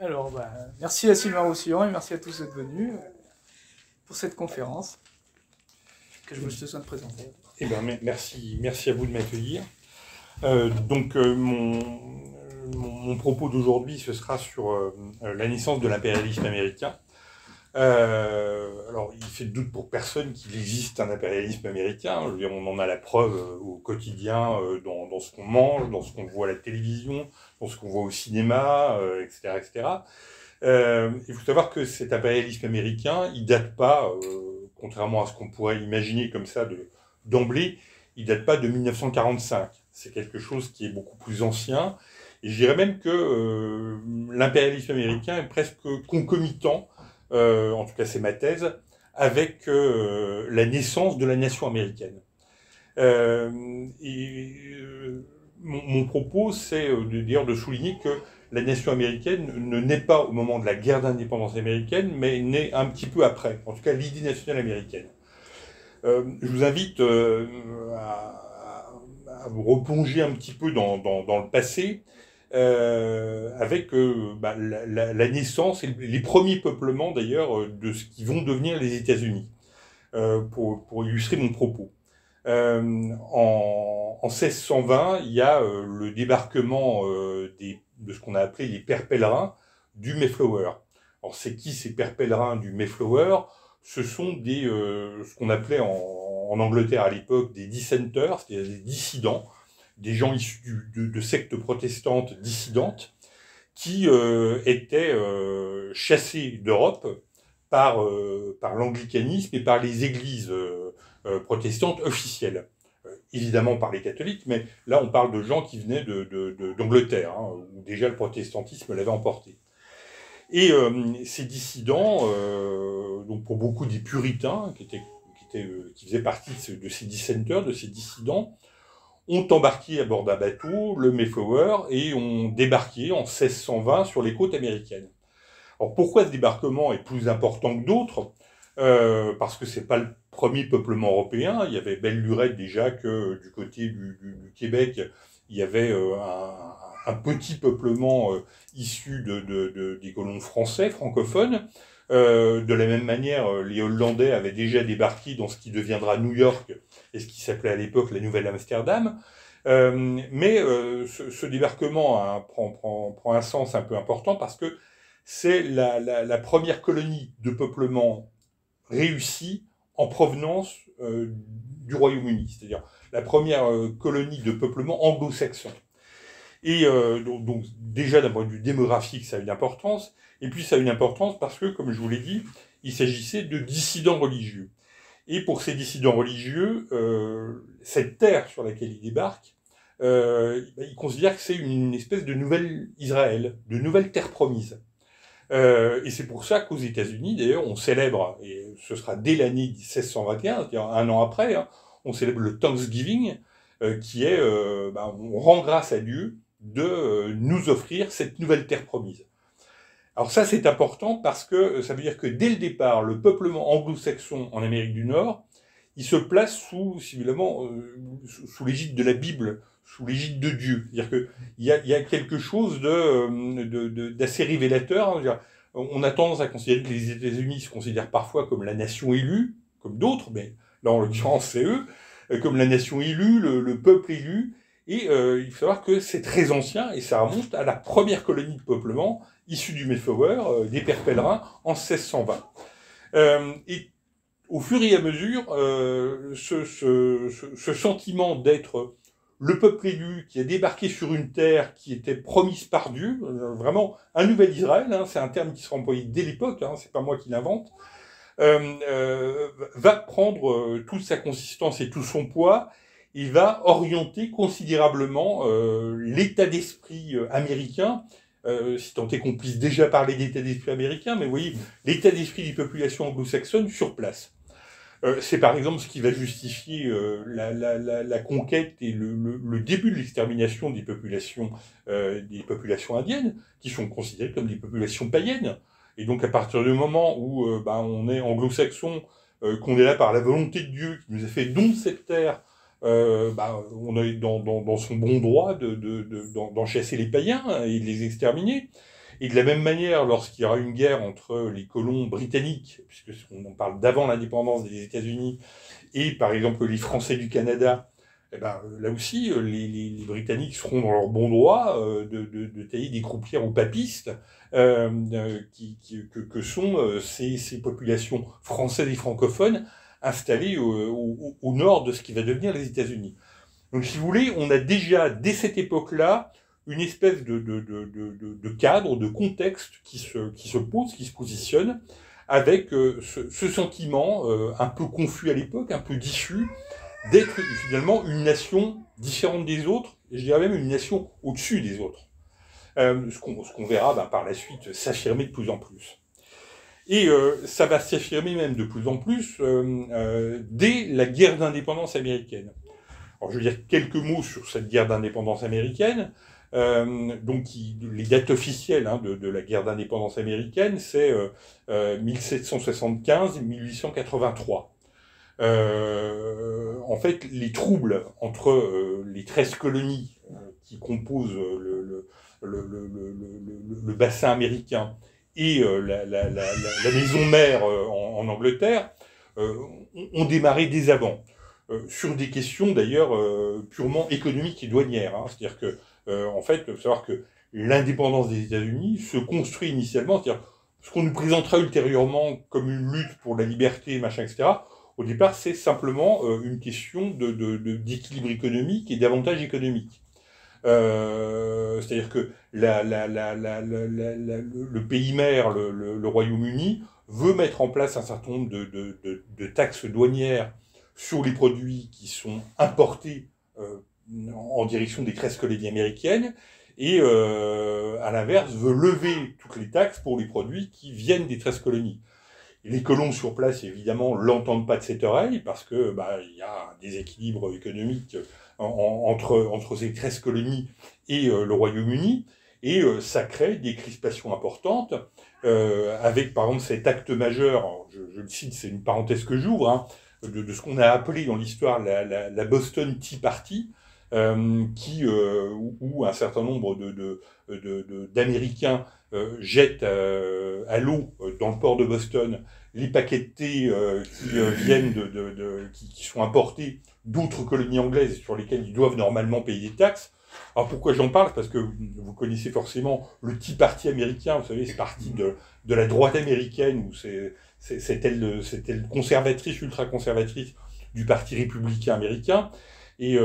Alors, merci à Sylvain Roussillon et merci à tous d'être venus pour cette conférence que je me suis besoin de présenter. Eh ben, merci à vous de m'accueillir. Mon propos d'aujourd'hui, ce sera sur la naissance de l'impérialisme américain. Alors, il fait de doute pour personne qu'il existe un impérialisme américain. Je veux dire, on en a la preuve au quotidien, dans ce qu'on mange, dans ce qu'on voit à la télévision, dans ce qu'on voit au cinéma, etc., etc. Il faut savoir que cet impérialisme américain, il date pas, contrairement à ce qu'on pourrait imaginer comme ça d'emblée, il date pas de 1945. C'est quelque chose qui est beaucoup plus ancien. Et je dirais même que l'impérialisme américain est presque concomitant, en tout cas c'est ma thèse, avec la naissance de la nation américaine. Mon propos, c'est d'ailleurs de souligner que la nation américaine ne naît pas au moment de la guerre d'indépendance américaine, mais naît un petit peu après, en tout cas l'idée nationale américaine. Je vous invite à vous replonger un petit peu dans le passé, avec la naissance et les premiers peuplements d'ailleurs de ce qui vont devenir les États-Unis, pour illustrer mon propos. En 1620, il y a le débarquement de ce qu'on a appelé les pères pèlerins du Mayflower. Alors c'est qui ces pères pèlerins du Mayflower? Ce sont ce qu'on appelait en Angleterre à l'époque des dissenters, c'est-à-dire des dissidents, des gens issus de sectes protestantes dissidentes, qui étaient chassés d'Europe par l'anglicanisme et par les églises protestantes officielles. Évidemment par les catholiques, mais là on parle de gens qui venaient d'Angleterre, hein, où déjà le protestantisme l'avait emporté. Et ces dissidents, donc pour beaucoup des puritains, qui faisaient partie de ces dissenters, de ces dissidents, ont embarqué à bord d'un bateau, le Mayflower, et ont débarqué en 1620 sur les côtes américaines. Alors pourquoi ce débarquement est plus important que d'autres? Parce que c'est pas le premier peuplement européen. Il y avait belle lurette déjà que du côté du Québec, il y avait un petit peuplement issu des colons français, francophones. De la même manière, les Hollandais avaient déjà débarqué dans ce qui deviendra New York et ce qui s'appelait à l'époque la Nouvelle-Amsterdam. Ce débarquement prend un sens un peu important parce que c'est la première colonie de peuplement réussie en provenance du Royaume-Uni, c'est-à-dire la première colonie de peuplement anglo-saxon. Et donc déjà d'un point de vue démographique, ça a une importance, et puis ça a une importance parce que, comme je vous l'ai dit, il s'agissait de dissidents religieux. Et pour ces dissidents religieux, cette terre sur laquelle ils débarquent, ils considèrent que c'est une espèce de nouvelle Israël, de nouvelle terre promise. Et c'est pour ça qu'aux États-Unis, d'ailleurs, on célèbre, et ce sera dès l'année 1621, c'est-à-dire un an après, hein, on célèbre le Thanksgiving, qui est, on rend grâce à Dieu de nous offrir cette nouvelle terre promise. Alors ça, c'est important parce que ça veut dire que dès le départ, le peuplement anglo-saxon en Amérique du Nord, il se place sous l'égide de la Bible, sous l'égide de Dieu. C'est-à-dire qu'il y a quelque chose d'assez révélateur. Hein. On a tendance à considérer que les États-Unis se considèrent parfois comme la nation élue, comme d'autres, mais là en l'occurrence c'est eux, comme la nation élue, le peuple élu. Et il faut savoir que c'est très ancien et ça remonte à la première colonie de peuplement issue du Mayflower, des pères pèlerins, en 1620. Et au fur et à mesure, ce sentiment d'être le peuple élu qui a débarqué sur une terre qui était promise par Dieu, vraiment un nouvel Israël, hein, c'est un terme qui sera employé dès l'époque, hein, c'est pas moi qui l'invente, va prendre toute sa consistance et tout son poids, et va orienter considérablement l'état d'esprit américain, si tant est qu'on puisse déjà parler d'état d'esprit américain, mais vous voyez, l'état d'esprit des populations anglo-saxonnes sur place. C'est par exemple ce qui va justifier la conquête et le début de l'extermination des populations indiennes, qui sont considérées comme des populations païennes. Et donc à partir du moment où on est anglo-saxon, qu'on est là par la volonté de Dieu, qui nous a fait don de cette terre, on est dans son bon droit d'en chasser les païens et de les exterminer. Et de la même manière, lorsqu'il y aura une guerre entre les colons britanniques, puisqu'on parle d'avant l'indépendance des États-Unis, et par exemple les Français du Canada, eh ben, là aussi, les Britanniques seront dans leur bon droit de tailler des croupières aux papistes, que sont ces populations françaises et francophones installées au nord de ce qui va devenir les États-Unis. Donc, si vous voulez, on a déjà, dès cette époque-là, une espèce de cadre, de contexte qui se pose, qui se positionne, avec ce sentiment un peu confus à l'époque, un peu diffus, d'être finalement une nation différente des autres, et je dirais même une nation au-dessus des autres. Ce qu'on verra par la suite s'affirmer de plus en plus. Et ça va s'affirmer même de plus en plus dès la guerre d'indépendance américaine. Alors, je vais dire quelques mots sur cette guerre d'indépendance américaine. Donc, les dates officielles de la guerre d'indépendance américaine, c'est 1775-1883. En fait, les troubles entre les 13 colonies qui composent le bassin américain et la maison mère en Angleterre ont démarré dès avant. Sur des questions d'ailleurs purement économiques et douanières. Hein. C'est-à-dire que, en fait, il faut savoir que l'indépendance des États-Unis se construit initialement, c'est-à-dire ce qu'on nous présentera ultérieurement comme une lutte pour la liberté, machin, etc. Au départ, c'est simplement une question d'équilibre économique et d'avantage économique. C'est-à-dire que le pays mère, le Royaume-Uni, veut mettre en place un certain nombre de taxes douanières sur les produits qui sont importés en direction des 13 colonies américaines, et à l'inverse, veut lever toutes les taxes pour les produits qui viennent des 13 colonies. Et les colons sur place, évidemment, l'entendent pas de cette oreille, parce que il y a un déséquilibre économique entre ces 13 colonies et le Royaume-Uni, et ça crée des crispations importantes, avec par exemple cet acte majeur, je le cite, c'est une parenthèse que j'ouvre, hein, de ce qu'on a appelé dans l'histoire la Boston Tea Party, où un certain nombre d'Américains jettent à l'eau dans le port de Boston les paquets de thé qui viennent qui sont importés d'autres colonies anglaises sur lesquelles ils doivent normalement payer des taxes. Alors pourquoi j'en parle? Parce que vous connaissez forcément le Tea Party américain, vous savez, c'est parti de la droite américaine, où c'est elle conservatrice, ultra-conservatrice du Parti républicain américain. Et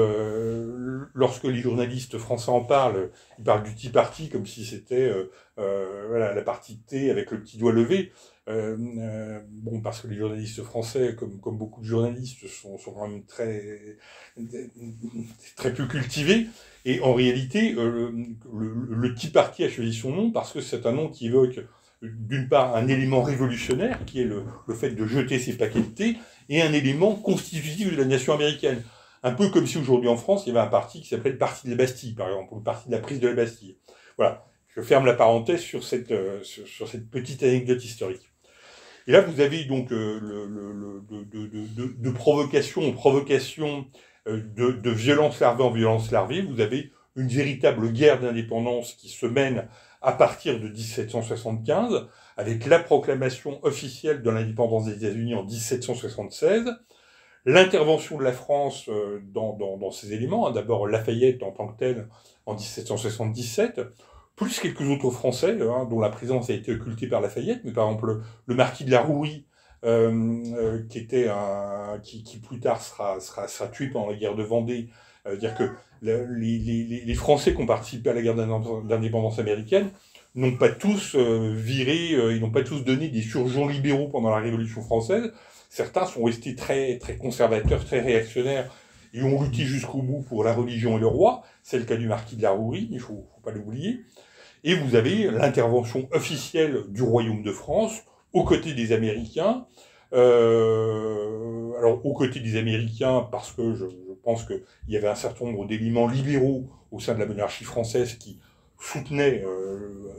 lorsque les journalistes français en parlent, ils parlent du Tea Party comme si c'était la partie de thé avec le petit doigt levé. Parce que les journalistes français, comme beaucoup de journalistes, sont quand même très peu cultivés. Et en réalité, le Tea Party a choisi son nom parce que c'est un nom qui évoque d'une part un élément révolutionnaire, qui est le fait de jeter ses paquets de thé, et un élément constitutif de la nation américaine. Un peu comme si aujourd'hui en France, il y avait un parti qui s'appelait le Parti de la Bastille, par exemple, ou le Parti de la prise de la Bastille. Voilà, je ferme la parenthèse sur cette petite anecdote historique. Et là, vous avez donc de provocation en provocation, de violence larvée en violence larvée, vous avez une véritable guerre d'indépendance qui se mène à partir de 1775, avec la proclamation officielle de l'indépendance des États-Unis en 1776, l'intervention de la France dans ces éléments, hein, d'abord Lafayette en tant que tel en 1777, plus quelques autres Français, hein, dont la présence a été occultée par Lafayette, mais par exemple le marquis de la Rouerie, qui plus tard sera tué pendant la guerre de Vendée. Dire que les Français qui ont participé à la guerre d'indépendance américaine n'ont pas tous ils n'ont pas tous donné des surgeons libéraux pendant la Révolution française. Certains sont restés très, très conservateurs, très réactionnaires, et ont lutté jusqu'au bout pour la religion et le roi. C'est le cas du marquis de la Rouerie, il faut pas l'oublier. Et vous avez l'intervention officielle du Royaume de France aux côtés des Américains. Alors, aux côtés des Américains, parce que je pense qu'il y avait un certain nombre d'éléments libéraux au sein de la monarchie française qui soutenaient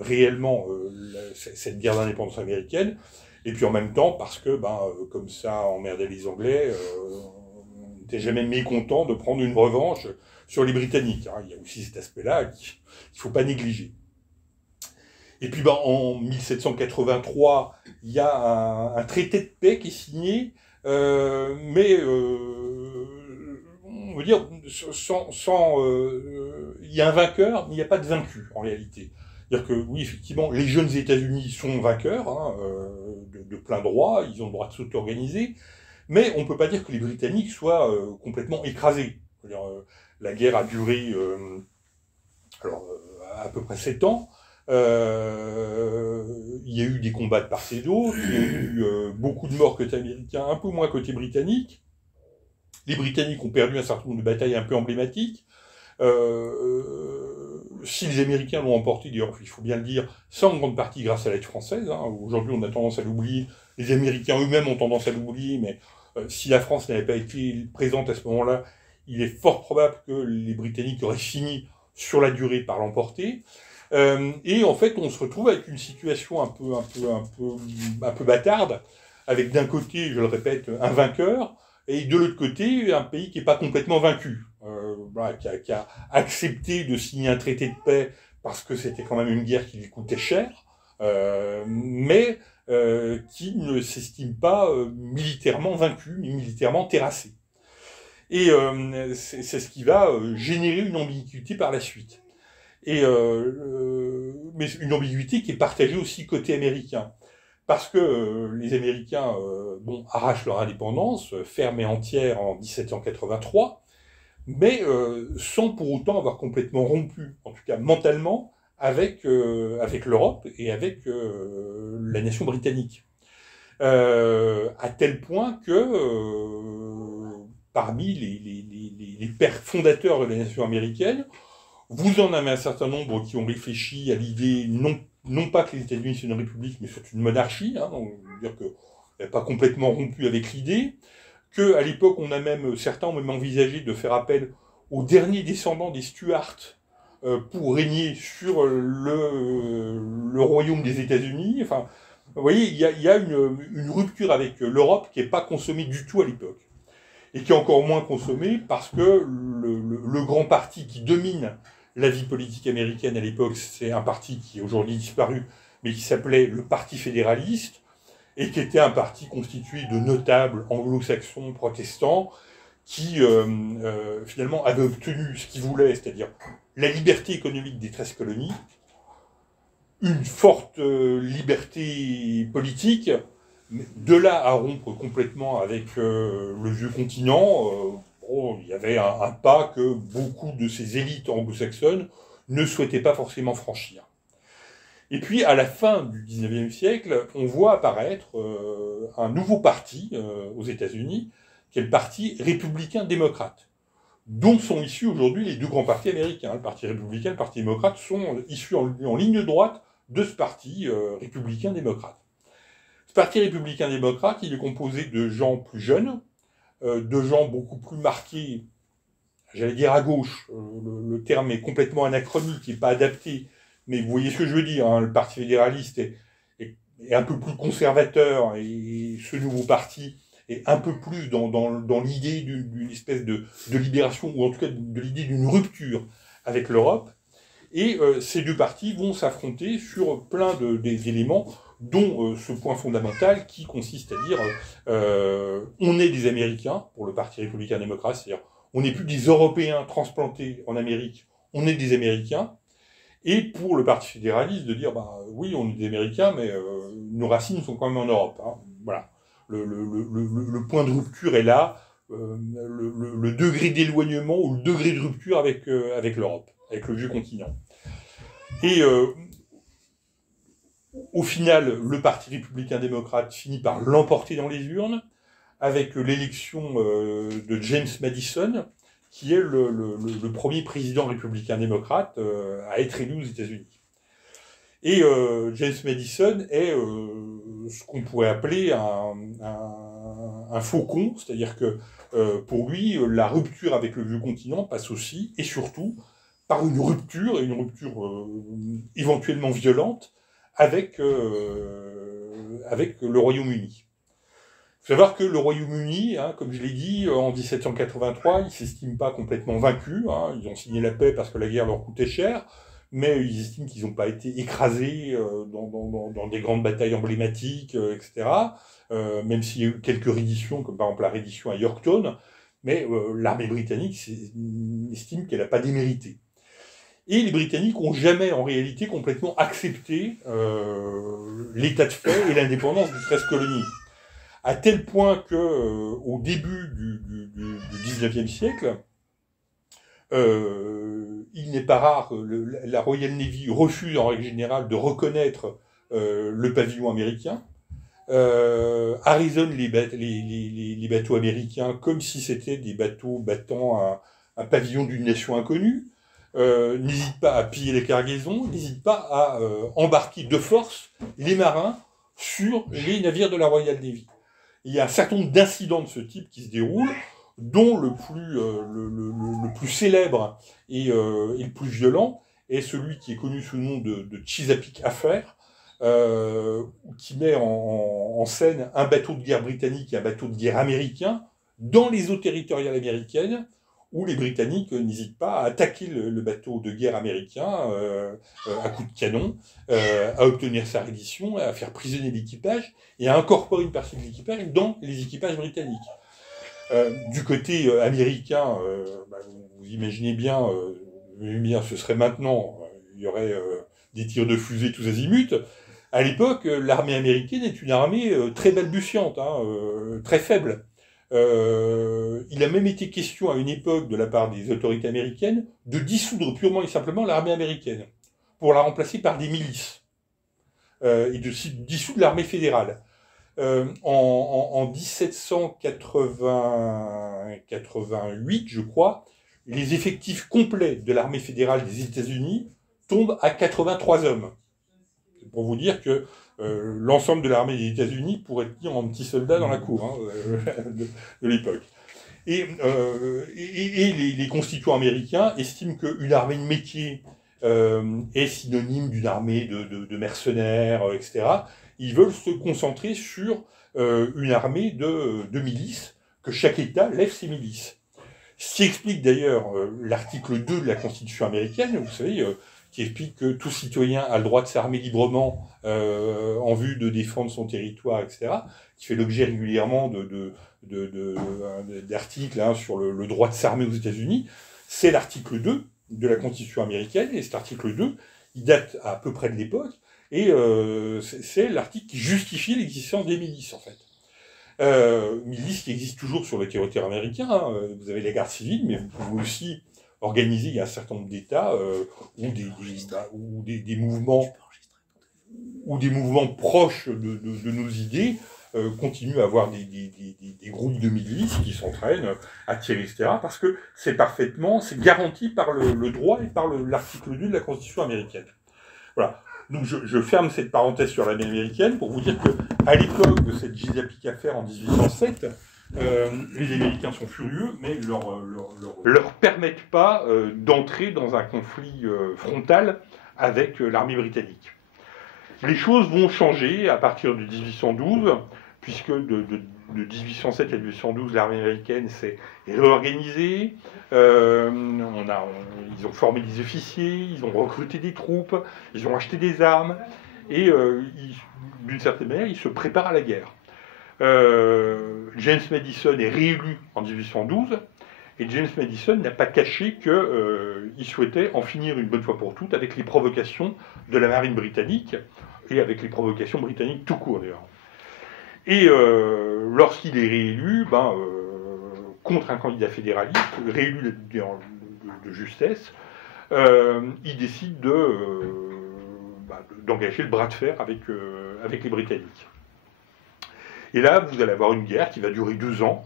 réellement cette guerre d'indépendance américaine. Et puis en même temps, parce que, comme ça emmerdait les Anglais, on n'était jamais mécontent de prendre une revanche sur les Britanniques. Hein. Il y a aussi cet aspect-là qu'il ne faut pas négliger. Et puis en 1783, il y a un traité de paix qui est signé, mais on veut dire il y a un vainqueur, mais il n'y a pas de vaincu en réalité. C'est-à-dire que oui, effectivement, les jeunes États-Unis sont vainqueurs de plein droit, ils ont le droit de s'auto-organiser, mais on ne peut pas dire que les Britanniques soient complètement écrasés. La guerre a duré à peu près 7 ans. Il y a eu des combats de part et d'autre, il y a eu beaucoup de morts côté américain, un peu moins côté britannique. Les Britanniques ont perdu un certain nombre de batailles un peu emblématiques. Si les Américains l'ont emporté, d'ailleurs, il faut bien le dire, c'est en grande partie grâce à l'aide française. Aujourd'hui, on a tendance à l'oublier. Les Américains eux-mêmes ont tendance à l'oublier, mais si la France n'avait pas été présente à ce moment-là, il est fort probable que les Britanniques auraient fini sur la durée par l'emporter. Et en fait, on se retrouve avec une situation un peu bâtarde, avec d'un côté, je le répète, un vainqueur, et de l'autre côté, un pays qui n'est pas complètement vaincu, qui a accepté de signer un traité de paix parce que c'était quand même une guerre qui lui coûtait cher, mais qui ne s'estime pas militairement vaincu, mais militairement terrassé. Et c'est ce qui va générer une ambiguïté par la suite. Mais une ambiguïté qui est partagée aussi côté américain. Parce que les Américains arrachent leur indépendance, ferme et entière en 1783, mais sans pour autant avoir complètement rompu, en tout cas mentalement, avec l'Europe et avec la nation britannique. À tel point que parmi les pères fondateurs de la nation américaine, vous en avez un certain nombre qui ont réfléchi à l'idée, non pas que les États-Unis c'est une république, mais c'est une monarchie, donc dire qu'elle n'est pas complètement rompue avec l'idée, qu'à l'époque, certains ont même envisagé de faire appel aux derniers descendants des Stuarts pour régner sur le royaume des États-Unis. Enfin, vous voyez, il y a une rupture avec l'Europe qui n'est pas consommée du tout à l'époque. Et qui est encore moins consommée parce que le grand parti qui domine la vie politique américaine à l'époque, c'est un parti qui est aujourd'hui disparu, mais qui s'appelait le Parti fédéraliste, et qui était un parti constitué de notables anglo-saxons protestants, qui finalement avaient obtenu ce qu'ils voulaient, c'est-à-dire la liberté économique des 13 colonies, une forte liberté politique. De là à rompre complètement avec le vieux continent, il y avait un pas que beaucoup de ces élites anglo-saxonnes ne souhaitaient pas forcément franchir. Et puis, à la fin du XIXe siècle, on voit apparaître un nouveau parti aux États-Unis, qui est le Parti républicain-démocrate, dont sont issus aujourd'hui les deux grands partis américains. Le Parti républicain et le Parti démocrate sont issus en ligne droite de ce parti républicain-démocrate. Ce Parti républicain-démocrate, il est composé de gens plus jeunes, de gens beaucoup plus marqués, j'allais dire à gauche, le terme est complètement anachronique et pas adapté, mais vous voyez ce que je veux dire, le Parti fédéraliste est un peu plus conservateur, et ce nouveau parti est un peu plus dans l'idée d'une espèce de libération, ou en tout cas de l'idée d'une rupture avec l'Europe, et ces deux partis vont s'affronter sur plein d'éléments, dont ce point fondamental qui consiste à dire on est des Américains, pour le Parti républicain-démocrate, c'est-à-dire on n'est plus des Européens transplantés en Amérique, on est des Américains, et pour le Parti fédéraliste de dire oui, on est des Américains, mais nos racines sont quand même en Europe. Voilà. Le point de rupture est là, le degré d'éloignement ou le degré de rupture avec l'Europe, avec le vieux continent. Et au final, le Parti républicain-démocrate finit par l'emporter dans les urnes, avec l'élection de James Madison, qui est le premier président républicain-démocrate à être élu aux États-Unis. Et James Madison est ce qu'on pourrait appeler un faucon, c'est-à-dire que pour lui, la rupture avec le vieux continent passe aussi, et surtout, par une rupture éventuellement violente, avec le Royaume-Uni. Il faut savoir que le Royaume-Uni, comme je l'ai dit, en 1783, ils ne s'estiment pas complètement vaincus. Ils ont signé la paix parce que la guerre leur coûtait cher, mais ils estiment qu'ils n'ont pas été écrasés dans des grandes batailles emblématiques, etc. Même s'il y a eu quelques redditions, comme par exemple la reddition à Yorktown, mais l'armée britannique estime qu'elle n'a pas démérité. Et les Britanniques n'ont jamais, en réalité, complètement accepté l'état de fait et l'indépendance des 13 colonies. À tel point que, au début du 19e siècle, il n'est pas rare que la Royal Navy refuse en règle générale de reconnaître le pavillon américain, arraisonne les bateaux américains comme si c'était des bateaux battant un pavillon d'une nation inconnue, n'hésite pas à piller les cargaisons, n'hésite pas à embarquer de force les marins sur les navires de la Royal Navy. Il y a un certain nombre d'incidents de ce type qui se déroulent, dont le plus célèbre et le plus violent est celui qui est connu sous le nom de Chesapeake Affair, qui met en scène un bateau de guerre britannique et un bateau de guerre américain dans les eaux territoriales américaines, où les Britanniques n'hésitent pas à attaquer le bateau de guerre américain à coups de canon, à obtenir sa reddition, à faire prisonnier l'équipage et à incorporer une partie de l'équipage dans les équipages britanniques. Du côté américain, vous imaginez bien, ce serait maintenant, il y aurait des tirs de fusée tous azimuts. À l'époque, l'armée américaine est une armée très balbutiante, très faible. Il a même été question à une époque de la part des autorités américaines de dissoudre purement et simplement l'armée américaine pour la remplacer par des milices et de dissoudre l'armée fédérale. En 1788, je crois, les effectifs complets de l'armée fédérale des États-Unis tombent à 83 hommes. C'est pour vous dire que l'ensemble de l'armée des États-Unis pourrait tenir en petits soldats dans la cour de l'époque. Et les constituants américains estiment qu'une armée de métier est synonyme d'une armée de mercenaires, etc. Ils veulent se concentrer sur une armée de milices, que chaque État lève ses milices. Ce qui explique d'ailleurs l'article 2 de la Constitution américaine, vous savez, qui explique que tout citoyen a le droit de s'armer librement en vue de défendre son territoire, etc., qui fait l'objet régulièrement d'articles sur le droit de s'armer aux États-Unis. C'est l'article 2 de la Constitution américaine, et cet article 2, il date à peu près de l'époque, et c'est l'article qui justifie l'existence des milices, en fait. Milices qui existent toujours sur le territoire américain. Vous avez la garde civile, mais vous pouvez aussi organiser, il y a un certain nombre d'États ou des mouvements proches de nos idées continuent à avoir des groupes de milices qui s'entraînent à tirer, etc. Parce que c'est garanti par le droit et par l'article 2 de la Constitution américaine. Voilà. Donc je ferme cette parenthèse sur l'armée américaine pour vous dire qu'à l'époque de cette Chesapeake Affair en 1807, les Américains sont furieux, mais leur permettent pas d'entrer dans un conflit frontal avec l'armée britannique. Les choses vont changer à partir de 1812, puisque de 1807 à 1812, l'armée américaine s'est réorganisée. Ils ont formé des officiers, ils ont recruté des troupes, ils ont acheté des armes, et d'une certaine manière, ils se préparent à la guerre. James Madison est réélu en 1812, et James Madison n'a pas caché qu'il souhaitait en finir une bonne fois pour toutes avec les provocations de la marine britannique, et avec les provocations britanniques tout court d'ailleurs. Et lorsqu'il est réélu, contre un candidat fédéraliste, réélu de justesse, il décide d'engager le bras de fer avec les Britanniques. Et là, vous allez avoir une guerre qui va durer 2 ans,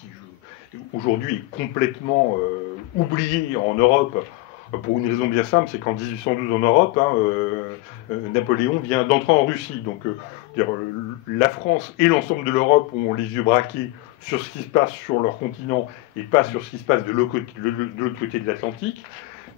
qui aujourd'hui est complètement oubliée en Europe, pour une raison bien simple, c'est qu'en 1812 en Europe, Napoléon vient d'entrer en Russie. Donc la France et l'ensemble de l'Europe ont les yeux braqués sur ce qui se passe sur leur continent et pas sur ce qui se passe de l'autre côté de l'Atlantique.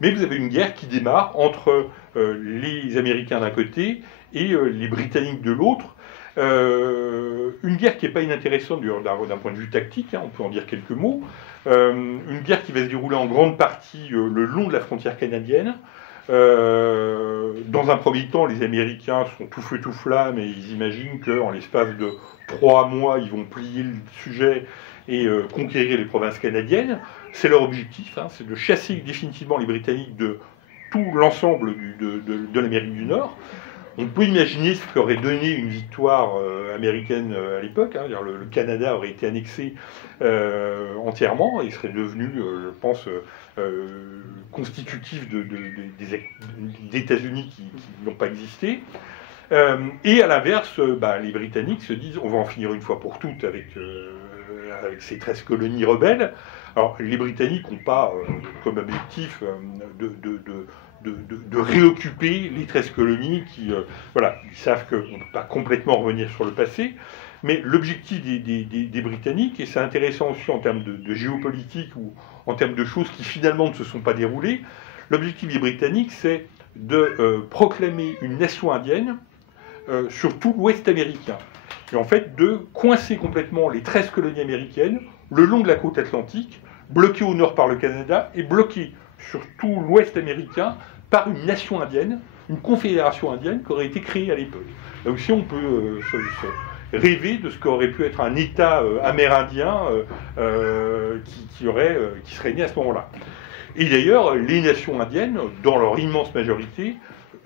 Mais vous avez une guerre qui démarre entre les Américains d'un côté et les Britanniques de l'autre. Une guerre qui n'est pas inintéressante d'un point de vue tactique, on peut en dire quelques mots. Une guerre qui va se dérouler en grande partie le long de la frontière canadienne, Dans un premier temps, les Américains sont tout feu tout flamme et ils imaginent qu'en l'espace de 3 mois, ils vont plier le sujet et conquérir les provinces canadiennes. C'est leur objectif, hein, c'est de chasser définitivement les Britanniques de tout l'ensemble de l'Amérique du Nord. On peut imaginer ce qu'aurait donné une victoire américaine à l'époque. Hein, le Canada aurait été annexé entièrement et serait devenu, je pense, constitutif des États-Unis qui n'ont pas existé. Et à l'inverse, les Britanniques se disent on va en finir une fois pour toutes avec ces 13 colonies rebelles. Alors les Britanniques n'ont pas comme objectif de réoccuper les 13 colonies qui, voilà, ils savent qu'on ne peut pas complètement revenir sur le passé, mais l'objectif des Britanniques, et c'est intéressant aussi en termes de géopolitique ou en termes de choses qui finalement ne se sont pas déroulées, l'objectif des Britanniques, c'est de proclamer une nation indienne sur tout l'Ouest américain, et en fait de coincer complètement les 13 colonies américaines le long de la côte atlantique, bloquées au nord par le Canada et bloquées sur tout l'Ouest américain par une nation indienne, une confédération indienne qui aurait été créée à l'époque. Là aussi, on peut se rêver de ce qu'aurait pu être un État amérindien qui serait né à ce moment-là. Et d'ailleurs, les nations indiennes, dans leur immense majorité,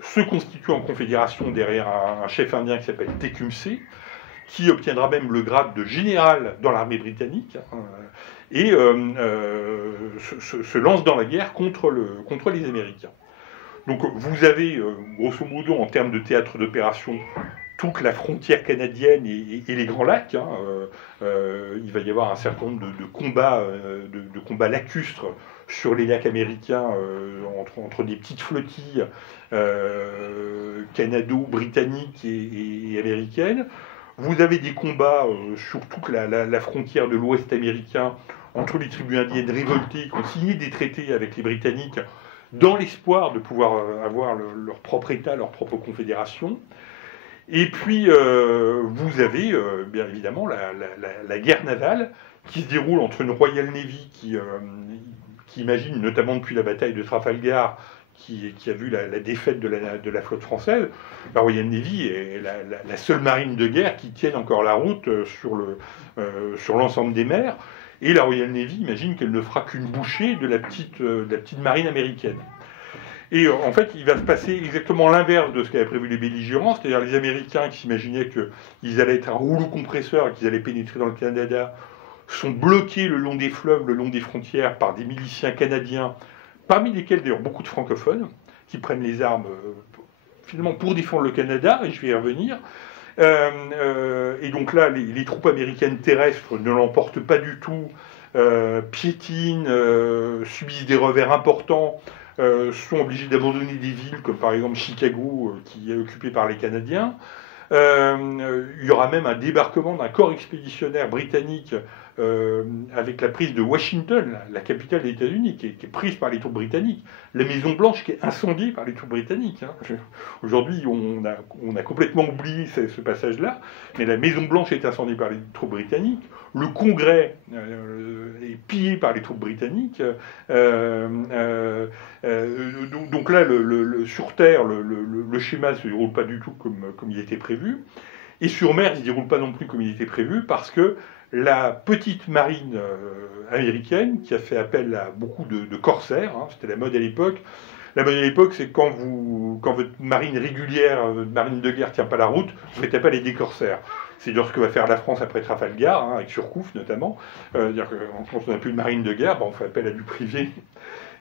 se constituent en confédération derrière un chef indien qui s'appelle Tecumseh, qui obtiendra même le grade de général dans l'armée britannique, et se lance dans la guerre contre les Américains. Donc vous avez, grosso modo, en termes de théâtre d'opération, toute la frontière canadienne et les Grands Lacs. Hein, il va y avoir un certain nombre de combats lacustres sur les lacs américains entre des petites flottilles canado-britanniques et américaines. Vous avez des combats sur toute la frontière de l'Ouest américain entre les tribus indiennes révoltées qui ont signé des traités avec les Britanniques dans l'espoir de pouvoir avoir leur propre État, leur propre confédération. Et puis, vous avez bien évidemment la guerre navale qui se déroule entre une Royal Navy qui imagine, notamment depuis la bataille de Trafalgar, qui a vu la défaite de la flotte française. La Royal Navy est la seule marine de guerre qui tienne encore la route sur l'ensemble des mers. Et la Royal Navy imagine qu'elle ne fera qu'une bouchée de la petite marine américaine. Et en fait, il va se passer exactement l'inverse de ce qu'avaient prévu les belligérants, c'est-à-dire les Américains qui s'imaginaient qu'ils allaient être un rouleau compresseur et qu'ils allaient pénétrer dans le Canada, sont bloqués le long des fleuves, le long des frontières par des miliciens canadiens, parmi lesquels d'ailleurs beaucoup de francophones, qui prennent les armes finalement pour défendre le Canada, et je vais y revenir. Et donc là, les troupes américaines terrestres ne l'emportent pas du tout, piétinent, subissent des revers importants, sont obligés d'abandonner des villes comme par exemple Chicago, qui est occupée par les Canadiens. Il y aura même un débarquement d'un corps expéditionnaire britannique avec la prise de Washington, la capitale des États-Unis, qui est prise par les troupes britanniques. La Maison-Blanche qui est incendiée par les troupes britanniques. Hein. Aujourd'hui, on a complètement oublié ce passage-là, mais la Maison-Blanche est incendiée par les troupes britanniques. Le Congrès est pillé par les troupes britanniques. Donc là, sur Terre, le schéma ne se déroule pas du tout comme il était prévu. Et sur mer, il ne se déroule pas non plus comme il était prévu, parce que la petite marine américaine, qui a fait appel à beaucoup de corsaires, hein, c'était la mode à l'époque. La mode à l'époque, c'est quand votre marine régulière, votre marine de guerre ne tient pas la route, vous faites appel à des corsaires. C'est d'ailleurs ce que va faire la France après Trafalgar, hein, avec Surcouf notamment. C'est-à-dire que quand on n'a plus de marine de guerre, on fait appel à du privé.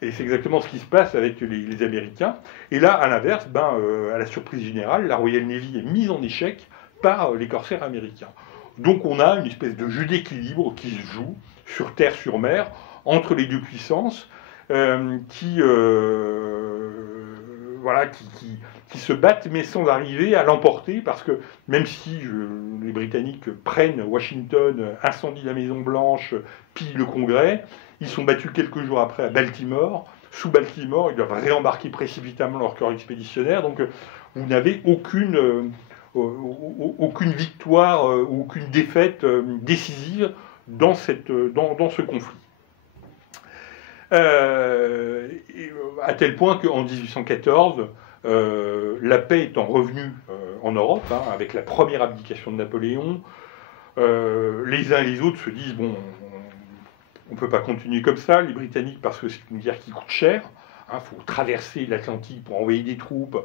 Et c'est exactement ce qui se passe avec les Américains. Et là, à l'inverse, à la surprise générale, la Royal Navy est mise en échec par les corsaires américains. Donc on a une espèce de jeu d'équilibre qui se joue sur terre, sur mer, entre les deux puissances, qui se battent, mais sans arriver à l'emporter, parce que même si les Britanniques prennent Washington, incendient la Maison-Blanche, pillent le Congrès, ils sont battus quelques jours après à Baltimore. Sous Baltimore, ils doivent réembarquer précipitamment leur corps expéditionnaire, donc vous n'avez aucune victoire ou aucune défaite décisive dans ce conflit. À tel point qu'en 1814, la paix étant revenue en Europe, hein, avec la première abdication de Napoléon, les uns et les autres se disent, bon, on ne peut pas continuer comme ça, les Britanniques, parce que c'est une guerre qui coûte cher, il faut traverser l'Atlantique pour envoyer des troupes,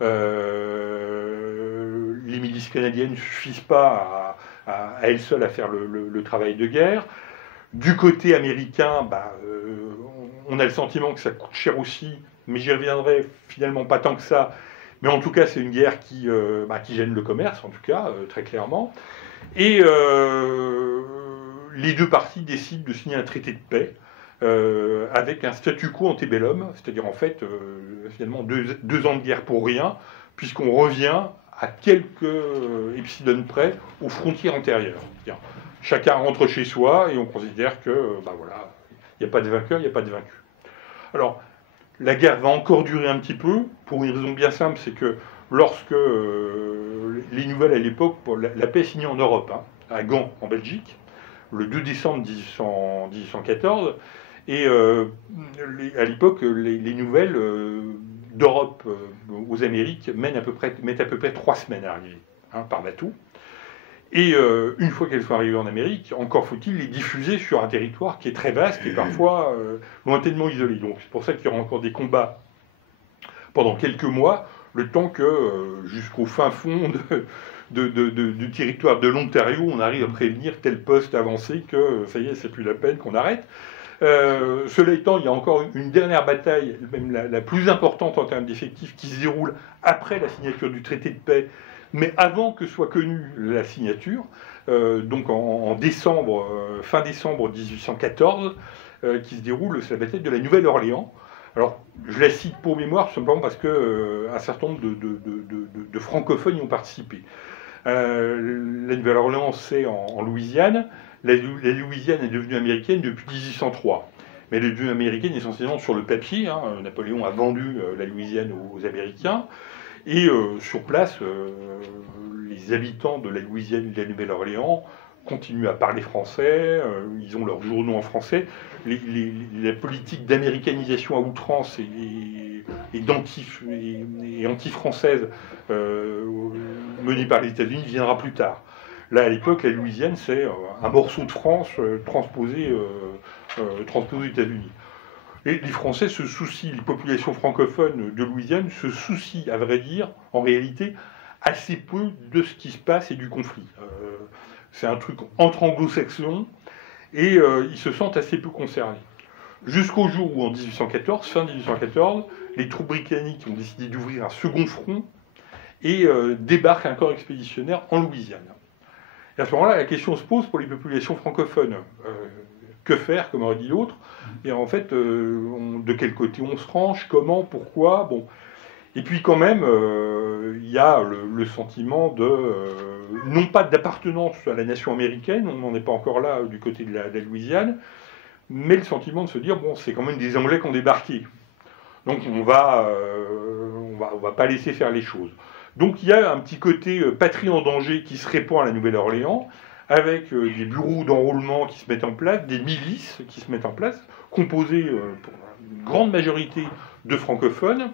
les milices canadiennes ne suffisent pas à elles seules à faire le travail de guerre. Du côté américain, on a le sentiment que ça coûte cher aussi, mais j'y reviendrai finalement pas tant que ça. Mais en tout cas, c'est une guerre qui gêne le commerce, en tout cas, très clairement. Et les deux parties décident de signer un traité de paix avec un statu quo antebellum, c'est-à-dire en fait, finalement, deux ans de guerre pour rien, puisqu'on revient à quelques epsilon près aux frontières antérieures. C'est-à-dire, chacun rentre chez soi et on considère que, voilà, il n'y a pas de vainqueur, il n'y a pas de vaincu. Alors, la guerre va encore durer un petit peu, pour une raison bien simple, c'est que lorsque les nouvelles à l'époque, la paix est signée en Europe, hein, à Gand, en Belgique, le 2 décembre 1814, et à l'époque, les nouvelles d'Europe aux Amériques mettent à peu près 3 semaines à arriver, hein, par bateau. Et une fois qu'elles sont arrivées en Amérique, encore faut-il les diffuser sur un territoire qui est très vaste et parfois lointainement isolé. Donc c'est pour ça qu'il y aura encore des combats pendant quelques mois, le temps que jusqu'au fin fond du territoire de l'Ontario, on arrive à prévenir tel poste avancé que ça y est, c'est plus la peine qu'on arrête. Cela étant, il y a encore une dernière bataille, même la plus importante en termes d'effectifs, qui se déroule après la signature du traité de paix, mais avant que soit connue la signature, donc en décembre, fin décembre 1814, qui se déroule, c'est la bataille de la Nouvelle-Orléans. Alors, je la cite pour mémoire, simplement parce qu'un certain nombre de francophones y ont participé. La Nouvelle-Orléans, c'est en Louisiane. La Louisiane est devenue américaine depuis 1803. Mais elle est devenue américaine essentiellement sur le papier. Hein. Napoléon a vendu la Louisiane aux Américains. Et sur place, les habitants de la Louisiane et de la Nouvelle-Orléans continuent à parler français, ils ont leurs journaux en français. La politique d'américanisation à outrance et anti-française menée par les États-Unis viendra plus tard. Là, à l'époque, la Louisiane, c'est un morceau de France transposé aux États-Unis. Et les Français se soucient, les populations francophones de Louisiane se soucient, à vrai dire, en réalité, assez peu de ce qui se passe et du conflit. C'est un truc entre anglo-saxons, et ils se sentent assez peu concernés. Jusqu'au jour où, en 1814, fin 1814, les troupes britanniques ont décidé d'ouvrir un second front et débarquent un corps expéditionnaire en Louisiane. Et à ce moment-là, la question se pose pour les populations francophones. Que faire, comme aurait dit l'autre, et en fait, de quel côté on se range, comment, pourquoi, bon. Et puis quand même, il y a le sentiment non pas d'appartenance à la nation américaine, on n'en est pas encore là du côté de la Louisiane, mais le sentiment de se dire, bon, c'est quand même des Anglais qui ont débarqué. Donc on va pas laisser faire les choses. Donc il y a un petit côté patrie en danger qui se répand à la Nouvelle-Orléans, avec des bureaux d'enrôlement qui se mettent en place, des milices qui se mettent en place, composées pour une grande majorité de francophones,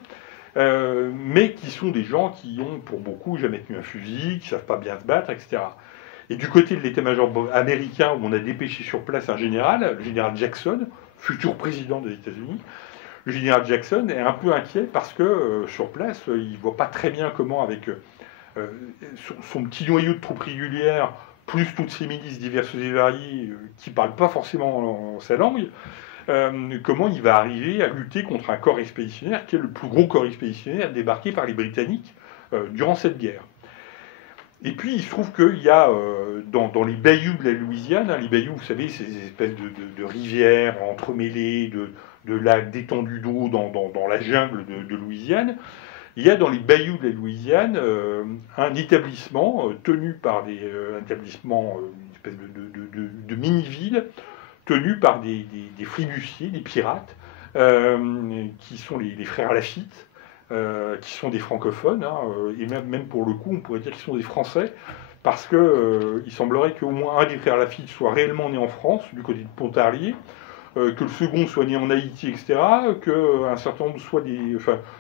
mais qui sont des gens qui ont, pour beaucoup, jamais tenu un fusil, qui ne savent pas bien se battre, etc. Et du côté de l'état-major américain, où on a dépêché sur place un général, le général Jackson, futur président des États-Unis, le général Jackson est un peu inquiet parce que sur place, il ne voit pas très bien comment, avec son petit noyau de troupes régulières, plus toutes ces milices diverses et variées qui ne parlent pas forcément sa langue, comment il va arriver à lutter contre un corps expéditionnaire qui est le plus gros corps expéditionnaire débarqué par les Britanniques durant cette guerre. Et puis il se trouve qu'il y a dans les bayous de la Louisiane, hein, les bayous, vous savez, c'est ces espèces de rivières entremêlées, de lacs détendus d'eau dans la jungle de Louisiane. Il y a dans les bayous de la Louisiane un établissement tenu par une espèce de mini-ville, tenu par des flibustiers, des pirates, qui sont les frères Lafitte, qui sont des francophones, hein, et même pour le coup, on pourrait dire qu'ils sont des Français, parce qu'il semblerait qu'au moins un des frères Lafitte soit réellement né en France, du côté de Pontarlier, que le second soit né en Haïti, etc., qu'un certain nombre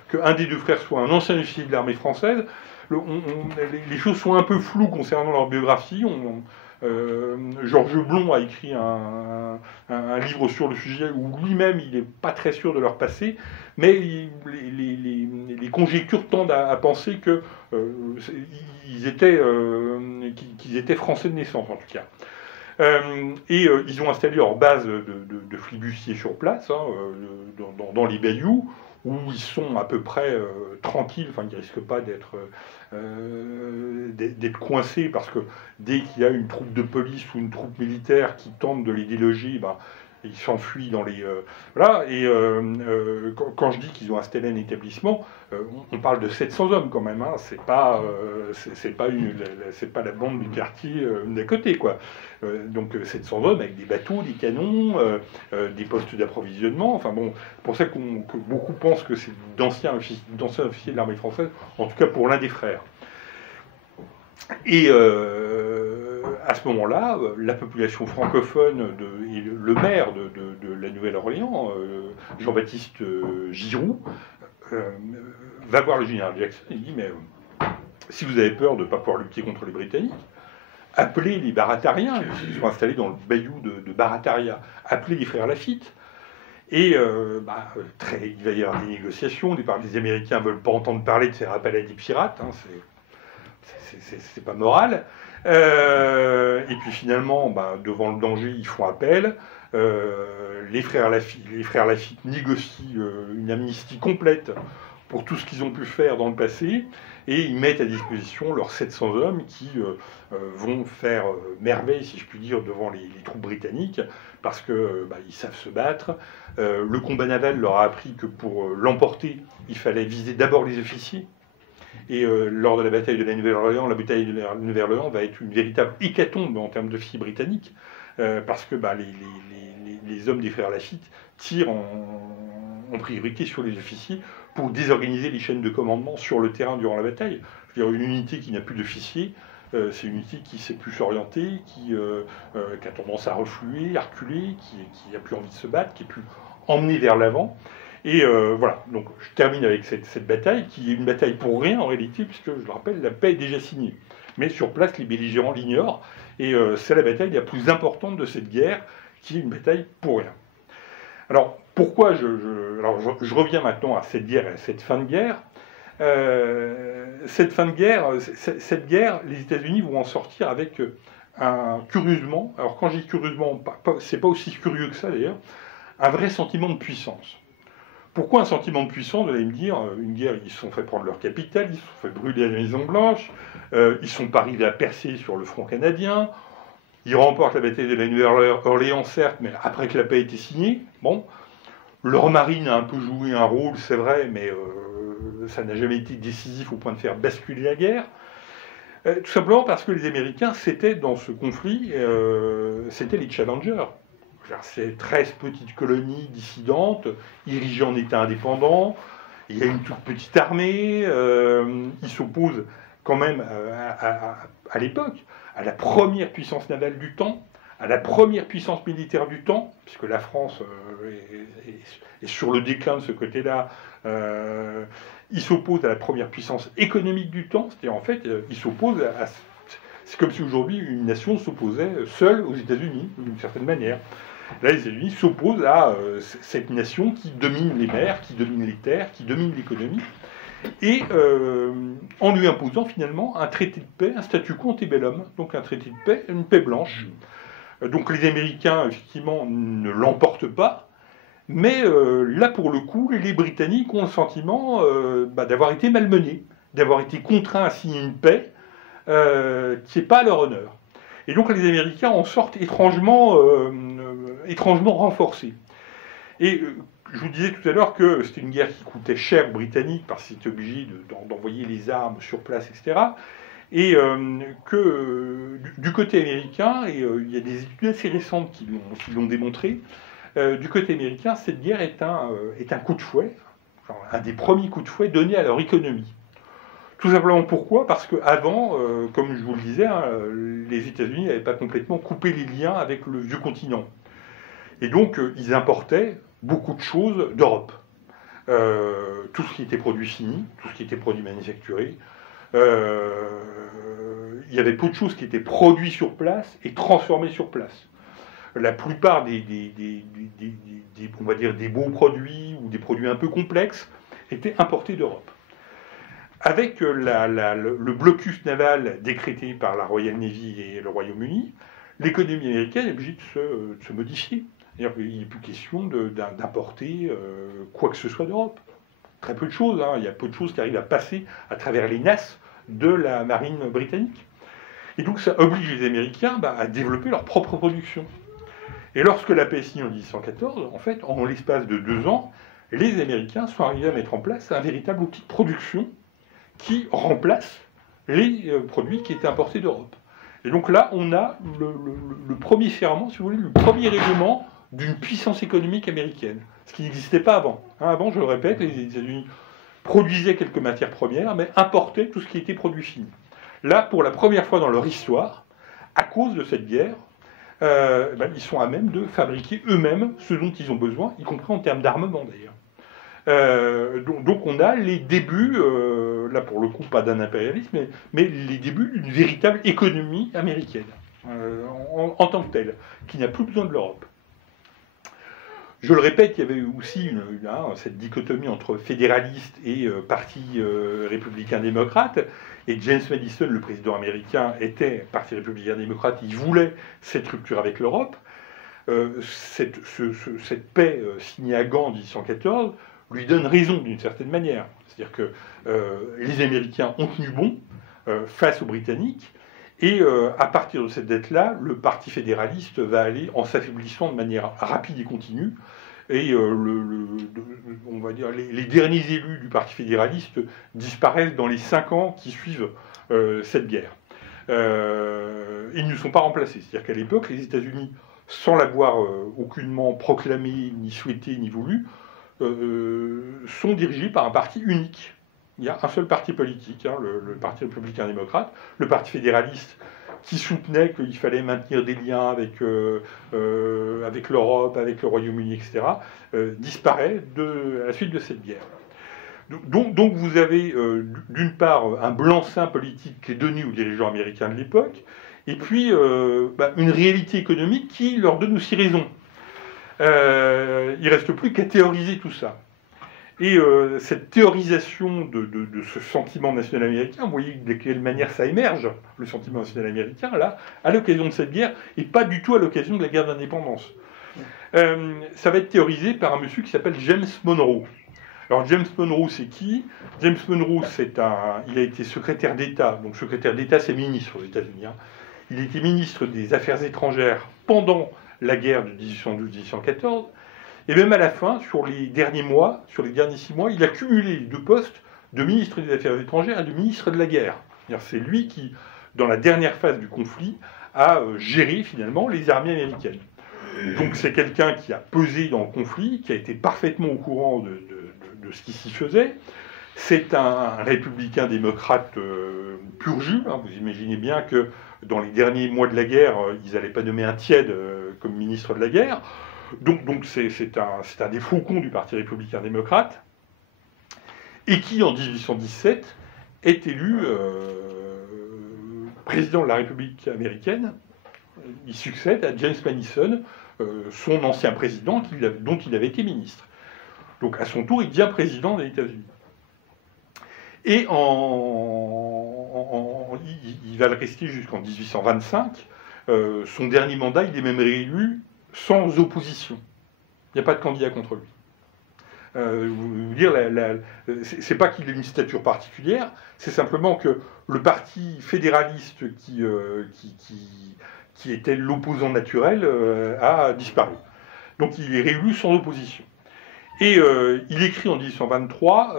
qu'un des deux frères soit un ancien officier de l'armée française. Les choses sont un peu floues concernant leur biographie. Georges Blond a écrit un livre sur le sujet où lui-même il n'est pas très sûr de leur passé, mais les conjectures tendent à penser qu'ils étaient français de naissance en tout cas. Ils ont installé leur base de flibustiers sur place, dans les bayous, où ils sont à peu près tranquilles, enfin ils ne risquent pas d'être coincés, parce que dès qu'il y a une troupe de police ou une troupe militaire qui tente de les déloger, ils s'enfuient dans les... voilà, et quand je dis qu'ils ont installé un établissement, on parle de 700 hommes quand même, hein, c'est pas la bande du quartier d'à côté, quoi. Donc 700 hommes avec des bateaux, des canons, des postes d'approvisionnement, enfin bon, c'est pour ça que beaucoup pensent que c'est d'anciens officiers de l'armée française, en tout cas pour l'un des frères. Et à ce moment-là, la population francophone et le maire de la Nouvelle-Orléans, Jean-Baptiste Giroux, va voir le général Jackson et dit « Mais si vous avez peur de ne pas pouvoir lutter contre les Britanniques, appelez les Baratariens, ils sont installés dans le bayou de Barataria, appelez les frères Lafitte. » Et il va y avoir des négociations. Au départ, les Américains ne veulent pas entendre parler de faire appel à des pirates, hein, c'est pas moral. Et puis finalement, devant le danger, ils font appel. Les frères Lafitte négocient une amnistie complète pour tout ce qu'ils ont pu faire dans le passé, et ils mettent à disposition leurs 700 hommes qui vont faire merveille, si je puis dire, devant les troupes britanniques, parce que ils savent se battre. Le combat naval leur a appris que pour l'emporter, il fallait viser d'abord les officiers. Et lors de la bataille de la Nouvelle-Orléans, va être une véritable hécatombe en termes d'officiers britanniques, parce que les hommes des frères Lafitte tirent en priorité sur les officiers pour désorganiser les chaînes de commandement sur le terrain durant la bataille. Je veux dire, une unité qui n'a plus d'officiers, c'est une unité qui ne sait plus s'orienter, qui a tendance à refluer, à reculer, qui n'a plus envie de se battre, qui est plus emmenée vers l'avant. Et voilà, donc je termine avec cette bataille, qui est une bataille pour rien en réalité, puisque, je le rappelle, la paix est déjà signée. Mais sur place, les belligérants l'ignorent, et c'est la bataille la plus importante de cette guerre, qui est une bataille pour rien. Alors, pourquoi je reviens maintenant à cette guerre et à cette fin de guerre. Cette guerre, les États-Unis vont en sortir avec curieusement, alors quand je dis curieusement, c'est pas aussi curieux que ça d'ailleurs, un vrai sentiment de puissance. Pourquoi un sentiment de puissance? Vous allez me dire, une guerre, ils se sont fait prendre leur capitale, ils se sont fait brûler à la Maison-Blanche, ils ne sont pas arrivés à percer sur le front canadien, ils remportent la bataille de la Nouvelle-Orléans, certes, mais après que la paix ait été signée. Bon, leur marine a un peu joué un rôle, c'est vrai, mais ça n'a jamais été décisif au point de faire basculer la guerre. Tout simplement parce que les Américains, c'était dans ce conflit, c'était les challengers. C'est 13 petites colonies dissidentes, érigées en État indépendant, il y a une toute petite armée, ils s'opposent quand même à l'époque à la première puissance navale du temps, à la première puissance militaire du temps, puisque la France est sur le déclin de ce côté-là. Ils s'opposent à la première puissance économique du temps, c'est-à-dire en fait, ils s'opposent à... C'est comme si aujourd'hui une nation s'opposait seule aux États-Unis, d'une certaine manière. Là, les États-Unis s'opposent à cette nation qui domine les mers, qui domine les terres, qui domine l'économie, et en lui imposant finalement un traité de paix, un statu quo antebellum, donc un traité de paix, une paix blanche. Donc les Américains, effectivement, ne l'emportent pas, mais là, pour le coup, les Britanniques ont le sentiment d'avoir été malmenés, d'avoir été contraints à signer une paix qui n'est pas à leur honneur. Et donc les Américains en sortent étrangement renforcés. Et je vous disais tout à l'heure que c'était une guerre qui coûtait cher aux Britanniques parce qu'ils étaient obligés d'envoyer les armes sur place, etc. Et que du côté américain, et il y a des études assez récentes qui l'ont démontré, du côté américain, cette guerre est un coup de fouet, un des premiers coups de fouet donnés à leur économie. Tout simplement pourquoi? Parce qu'avant, comme je vous le disais, les États-Unis n'avaient pas complètement coupé les liens avec le vieux continent. Et donc, ils importaient beaucoup de choses d'Europe. Tout ce qui était produit fini, tout ce qui était produit manufacturé. Il y avait peu de choses qui étaient produites sur place et transformées sur place. La plupart on va dire des beaux produits ou des produits un peu complexes étaient importés d'Europe. Avec le blocus naval décrété par la Royal Navy et le Royaume-Uni, l'économie américaine est obligée de se modifier. C'est-à-dire qu'il n'est plus question d'importer quoi que ce soit d'Europe. Très peu de choses. Il y a peu de choses qui arrivent à passer à travers les NAS de la marine britannique. Et donc ça oblige les Américains à développer leur propre production. Et lorsque la paix est signée en 1814, en fait, en l'espace de 2 ans, les Américains sont arrivés à mettre en place un véritable outil de production qui remplace les produits qui étaient importés d'Europe. Et donc là, on a le premier ferment, si vous voulez, le premier élément d'une puissance économique américaine, ce qui n'existait pas avant. Avant, je le répète, les États-Unis produisaient quelques matières premières, mais importaient tout ce qui était produit fini. Là, pour la première fois dans leur histoire, à cause de cette guerre, ils sont à même de fabriquer eux-mêmes ce dont ils ont besoin, y compris en termes d'armement d'ailleurs. Donc on a les débuts, là pour le coup pas d'un impérialisme, mais les débuts d'une véritable économie américaine, en tant que telle, qui n'a plus besoin de l'Europe. Je le répète, il y avait aussi cette dichotomie entre fédéralistes et parti républicain-démocrate. Et James Madison, le président américain, était parti républicain-démocrate. Il voulait cette rupture avec l'Europe. Cette paix signée à Gand en 1814 lui donne raison d'une certaine manière. C'est-à-dire que les Américains ont tenu bon face aux Britanniques. Et à partir de cette date-là, le Parti fédéraliste va aller en s'affaiblissant de manière rapide et continue. Et on va dire les derniers élus du Parti fédéraliste disparaissent dans les 5 ans qui suivent cette guerre. Ils ne sont pas remplacés. C'est-à-dire qu'à l'époque, les États-Unis, sans l'avoir aucunement proclamé, ni souhaité, ni voulu, sont dirigés par un parti unique. Il y a un seul parti politique, le Parti républicain-démocrate, le Parti fédéraliste, qui soutenait qu'il fallait maintenir des liens avec l'Europe, avec le Royaume-Uni, etc., disparaît à la suite de cette guerre. Donc vous avez d'une part un blanc-seing politique qui est donné aux dirigeants américains de l'époque, et puis une réalité économique qui leur donne aussi raison. Il ne reste plus qu'à théoriser tout ça. Et cette théorisation de ce sentiment national américain, vous voyez de quelle manière ça émerge, le sentiment national américain, là, à l'occasion de cette guerre, et pas du tout à l'occasion de la guerre d'indépendance. Ça va être théorisé par un monsieur qui s'appelle James Monroe. Alors James Monroe, c'est qui? James Monroe, il a été secrétaire d'État, donc secrétaire d'État, c'est ministre aux États-Unis. Il était ministre des Affaires étrangères pendant la guerre de 1812-1814, et même à la fin, sur les derniers 6 mois, il a cumulé les 2 postes de ministre des Affaires étrangères et de ministre de la guerre. C'est lui qui, dans la dernière phase du conflit, a géré finalement les armées américaines. Donc c'est quelqu'un qui a pesé dans le conflit, qui a été parfaitement au courant de ce qui s'y faisait. C'est un républicain démocrate pur jus. Vous imaginez bien que dans les derniers mois de la guerre, ils n'allaient pas nommer un tiède comme ministre de la guerre. Donc c'est un des faucons du Parti républicain-démocrate, et qui, en 1817, est élu président de la République américaine. Il succède à James Madison, son ancien président, dont il avait été ministre. Donc à son tour, il devient président des États-Unis. Et il va le rester jusqu'en 1825. Son dernier mandat, il est même réélu sans opposition. Il n'y a pas de candidat contre lui. C'est pas qu'il ait une stature particulière, c'est simplement que le parti fédéraliste qui était l'opposant naturel a disparu. Donc il est réélu sans opposition. Et il écrit en 1823,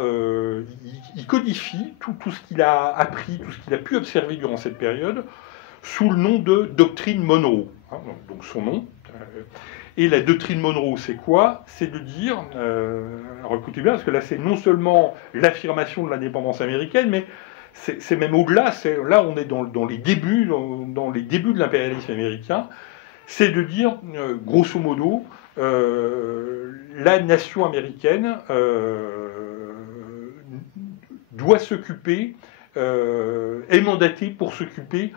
il codifie tout ce qu'il a appris, tout ce qu'il a pu observer durant cette période, sous le nom de doctrine Monroe. Donc son nom. Et la doctrine Monroe, c'est quoi? C'est de dire, alors écoutez bien, parce que là c'est non seulement l'affirmation de l'indépendance américaine, mais c'est même au-delà. Là on est dans les débuts de l'impérialisme américain. c'est de dire, grosso modo, la nation américaine doit s'occuper, est mandatée pour s'occuper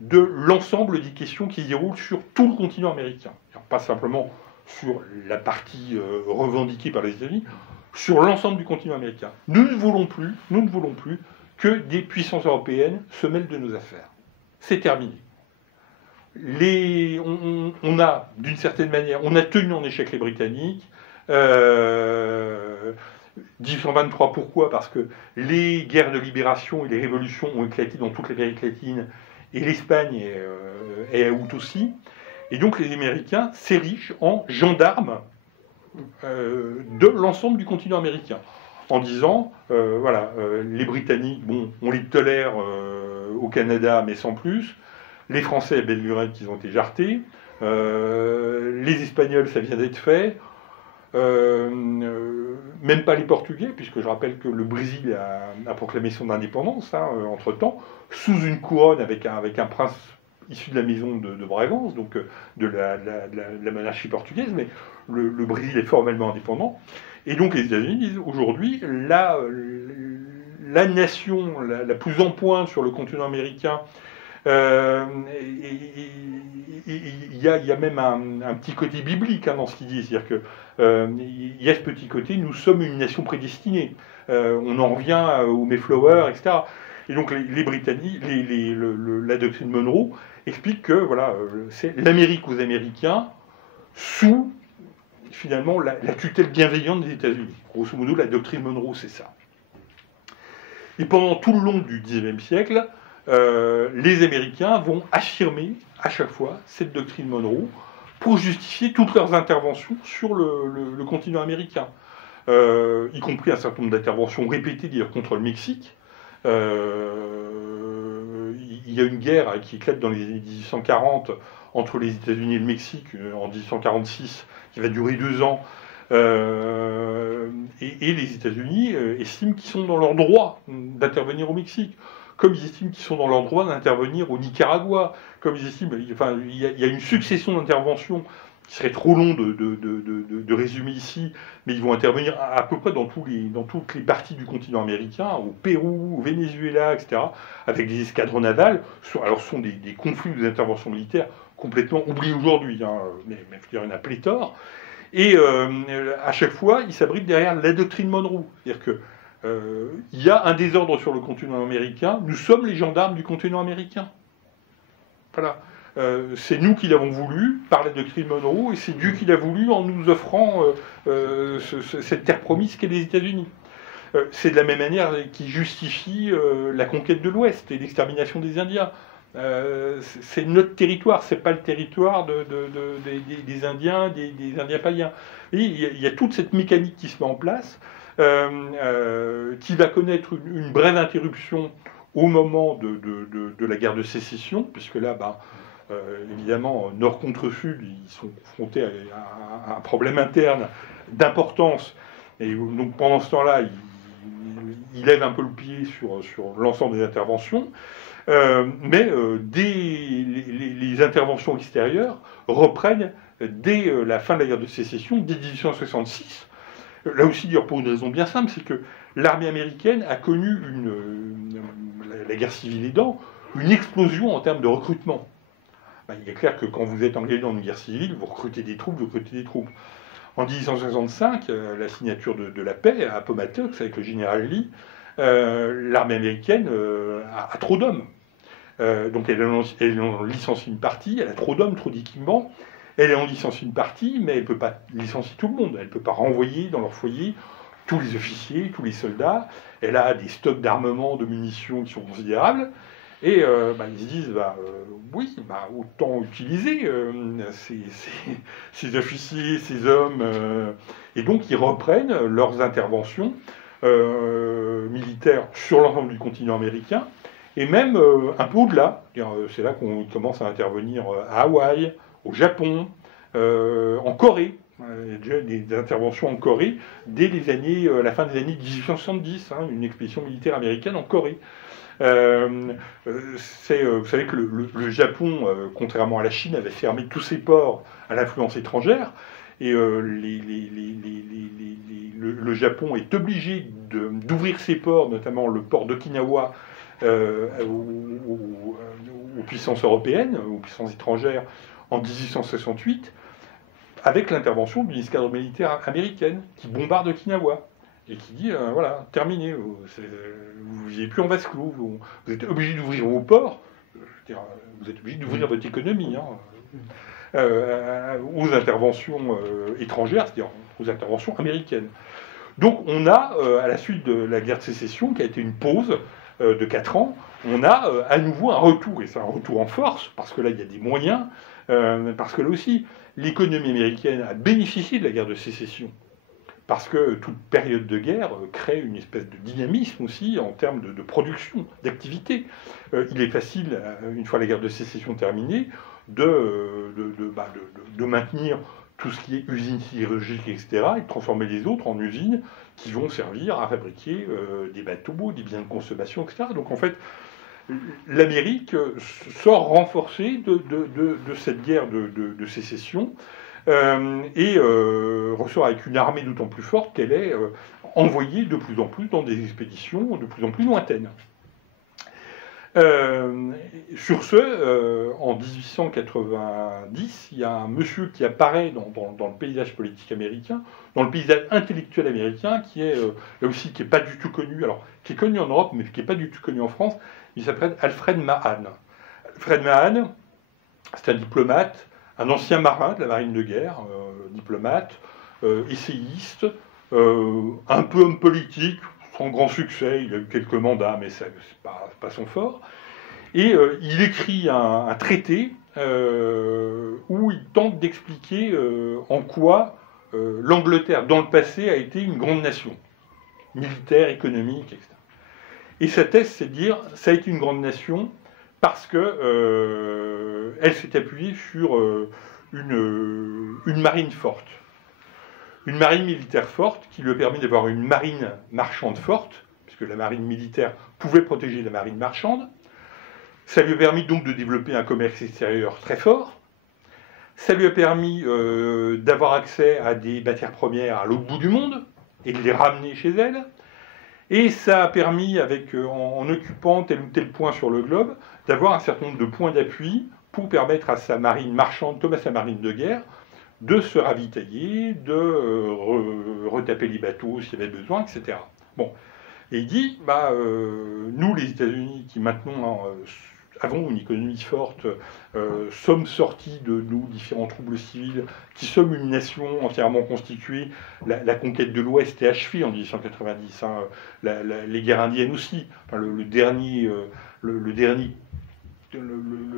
de l'ensemble des questions qui se déroulent sur tout le continent américain. Alors, pas simplement sur la partie revendiquée par les États-Unis, sur l'ensemble du continent américain. Nous ne voulons plus que des puissances européennes se mêlent de nos affaires. C'est terminé. On a, d'une certaine manière, on a tenu en échec les Britanniques. 1823, pourquoi? Parce que les guerres de libération et les révolutions ont éclaté dans toute l'Amérique latine, et l'Espagne est à août aussi. Et donc les Américains s'érigent en gendarmes de l'ensemble du continent américain, en disant, les Britanniques, bon, on les tolère au Canada, mais sans plus. Les Français, belle lurette, qu'ils ont été jartés. Les Espagnols, ça vient d'être fait. Même pas les Portugais, puisque je rappelle que le Brésil a proclamé son indépendance, entre-temps, sous une couronne avec un prince issu de la maison de Bragança, donc de la monarchie portugaise, mais le Brésil est formellement indépendant. Et donc les États-Unis disent, aujourd'hui, la nation la plus en pointe sur le continent américain, il y a même un petit côté biblique dans ce qu'il dit, c'est-à-dire que il y a ce petit côté, nous sommes une nation prédestinée. On en revient au Mayflower, etc. Et donc les Britanniques, la doctrine Monroe explique que voilà, c'est l'Amérique aux Américains sous finalement la tutelle bienveillante des États-Unis. Grosso modo, la doctrine Monroe, c'est ça. Et pendant tout le long du XIXe siècle, les Américains vont affirmer à chaque fois cette doctrine Monroe pour justifier toutes leurs interventions sur le continent américain, y compris un certain nombre d'interventions répétées d'ailleurs contre le Mexique. Il y a une guerre qui éclate dans les années 1840 entre les États-Unis et le Mexique en 1846, qui va durer 2 ans. Et les États-Unis estiment qu'ils sont dans leur droit d'intervenir au Mexique, comme ils estiment qu'ils sont dans leur droit d'intervenir au Nicaragua, comme ils estiment, enfin, il y a une succession d'interventions qui serait trop long de résumer ici, mais ils vont intervenir à peu près dans toutes les parties du continent américain, au Pérou, au Venezuela, etc., avec des escadrons navals. Alors ce sont des conflits ou des interventions militaires complètement oubliés aujourd'hui, mais il y en a pléthore. Et à chaque fois, ils s'abritent derrière la doctrine Monroe. C'est-à-dire que il y a un désordre sur le continent américain, nous sommes les gendarmes du continent américain. Voilà. C'est nous qui l'avons voulu par la doctrine Monroe, et c'est Dieu qui l'a voulu en nous offrant cette terre promise qu'est les États-Unis. C'est de la même manière qui justifie la conquête de l'Ouest et l'extermination des Indiens. C'est notre territoire, c'est pas le territoire des Indiens, des Indiens païens. Et il y a toute cette mécanique qui se met en place, qui va connaître une brève interruption au moment de la guerre de sécession, puisque là, évidemment, Nord contre Sud, ils sont confrontés à un problème interne d'importance, et donc pendant ce temps-là, ils lèvent un peu le pied sur l'ensemble des interventions, mais les interventions extérieures reprennent dès la fin de la guerre de sécession, dès 1866. Là aussi, pour une raison bien simple, c'est que l'armée américaine a connu la guerre civile aidant, une explosion en termes de recrutement. Il est clair que quand vous êtes engagé dans une guerre civile, vous recrutez des troupes. En 1865, la signature de la paix à Appomattox avec le général Lee, l'armée américaine a trop d'hommes. Donc elle en licencie une partie, elle a trop d'hommes, trop d'équipements. Elle en licencie une partie, mais elle ne peut pas licencier tout le monde. Elle ne peut pas renvoyer dans leur foyer tous les officiers, tous les soldats. Elle a des stocks d'armement, de munitions qui sont considérables. Et ils se disent, autant utiliser ces officiers, ces hommes. Et donc ils reprennent leurs interventions militaires sur l'ensemble du continent américain, et même un peu au-delà. C'est là qu'on commence à intervenir à Hawaï, au Japon, en Corée. Il y a déjà des interventions en Corée dès la fin des années 1870, une expédition militaire américaine en Corée. Vous savez que le Japon, contrairement à la Chine, avait fermé tous ses ports à l'influence étrangère, et le Japon est obligé d'ouvrir ses ports, notamment le port d'Okinawa, aux puissances européennes, aux puissances étrangères, en 1868, avec l'intervention d'une escadre militaire américaine qui bombarde Okinawa et qui dit voilà, terminé, vous n'avez plus en vase clos, vous êtes obligé d'ouvrir vos ports, vous êtes obligé d'ouvrir votre économie aux interventions étrangères, c'est-à-dire aux interventions américaines. Donc on a, à la suite de la guerre de sécession, qui a été une pause de 4 ans, on a à nouveau un retour, et c'est un retour en force, parce que là il y a des moyens, parce que là aussi l'économie américaine a bénéficié de la guerre de sécession, parce que toute période de guerre crée une espèce de dynamisme aussi en termes de production, d'activité. Il est facile, une fois la guerre de sécession terminée, de maintenir tout ce qui est usines sidérurgiques, etc., et de transformer les autres en usines qui vont servir à fabriquer des bateaux, des biens de consommation, etc. Donc en fait, l'Amérique sort renforcée de cette guerre de sécession et ressort avec une armée d'autant plus forte qu'elle est envoyée de plus en plus dans des expéditions de plus en plus lointaines. Sur ce, en 1890, il y a un monsieur qui apparaît dans le paysage politique américain, dans le paysage intellectuel américain, qui est là aussi qui n'est pas du tout connu, alors qui est connu en Europe, mais qui n'est pas du tout connu en France. Il s'appelle Alfred Mahan. Alfred Mahan, c'est un diplomate, un ancien marin de la marine de guerre, diplomate, essayiste, un peu homme politique, sans grand succès, il a eu quelques mandats, mais c'est pas son fort. Et il écrit un traité où il tente d'expliquer en quoi l'Angleterre, dans le passé, a été une grande nation, militaire, économique, etc. Et sa thèse, c'est de dire, ça a été une grande nation parce que elle s'est appuyée sur une marine forte. Une marine militaire forte qui lui a permis d'avoir une marine marchande forte, puisque la marine militaire pouvait protéger la marine marchande. Ça lui a permis donc de développer un commerce extérieur très fort. Ça lui a permis d'avoir accès à des matières premières à l'autre bout du monde et de les ramener chez elle. Et ça a permis, en occupant tel ou tel point sur le globe, d'avoir un certain nombre de points d'appui pour permettre à sa marine marchande comme à sa marine de guerre de se ravitailler, de retaper les bateaux s'il y avait besoin, etc. Bon. Et il dit, nous les États-Unis qui maintenant avons une économie forte, sommes sortis de nos différents troubles civils, qui sommes une nation entièrement constituée, la conquête de l'Ouest est achevée en 1890, les guerres indiennes aussi, enfin, le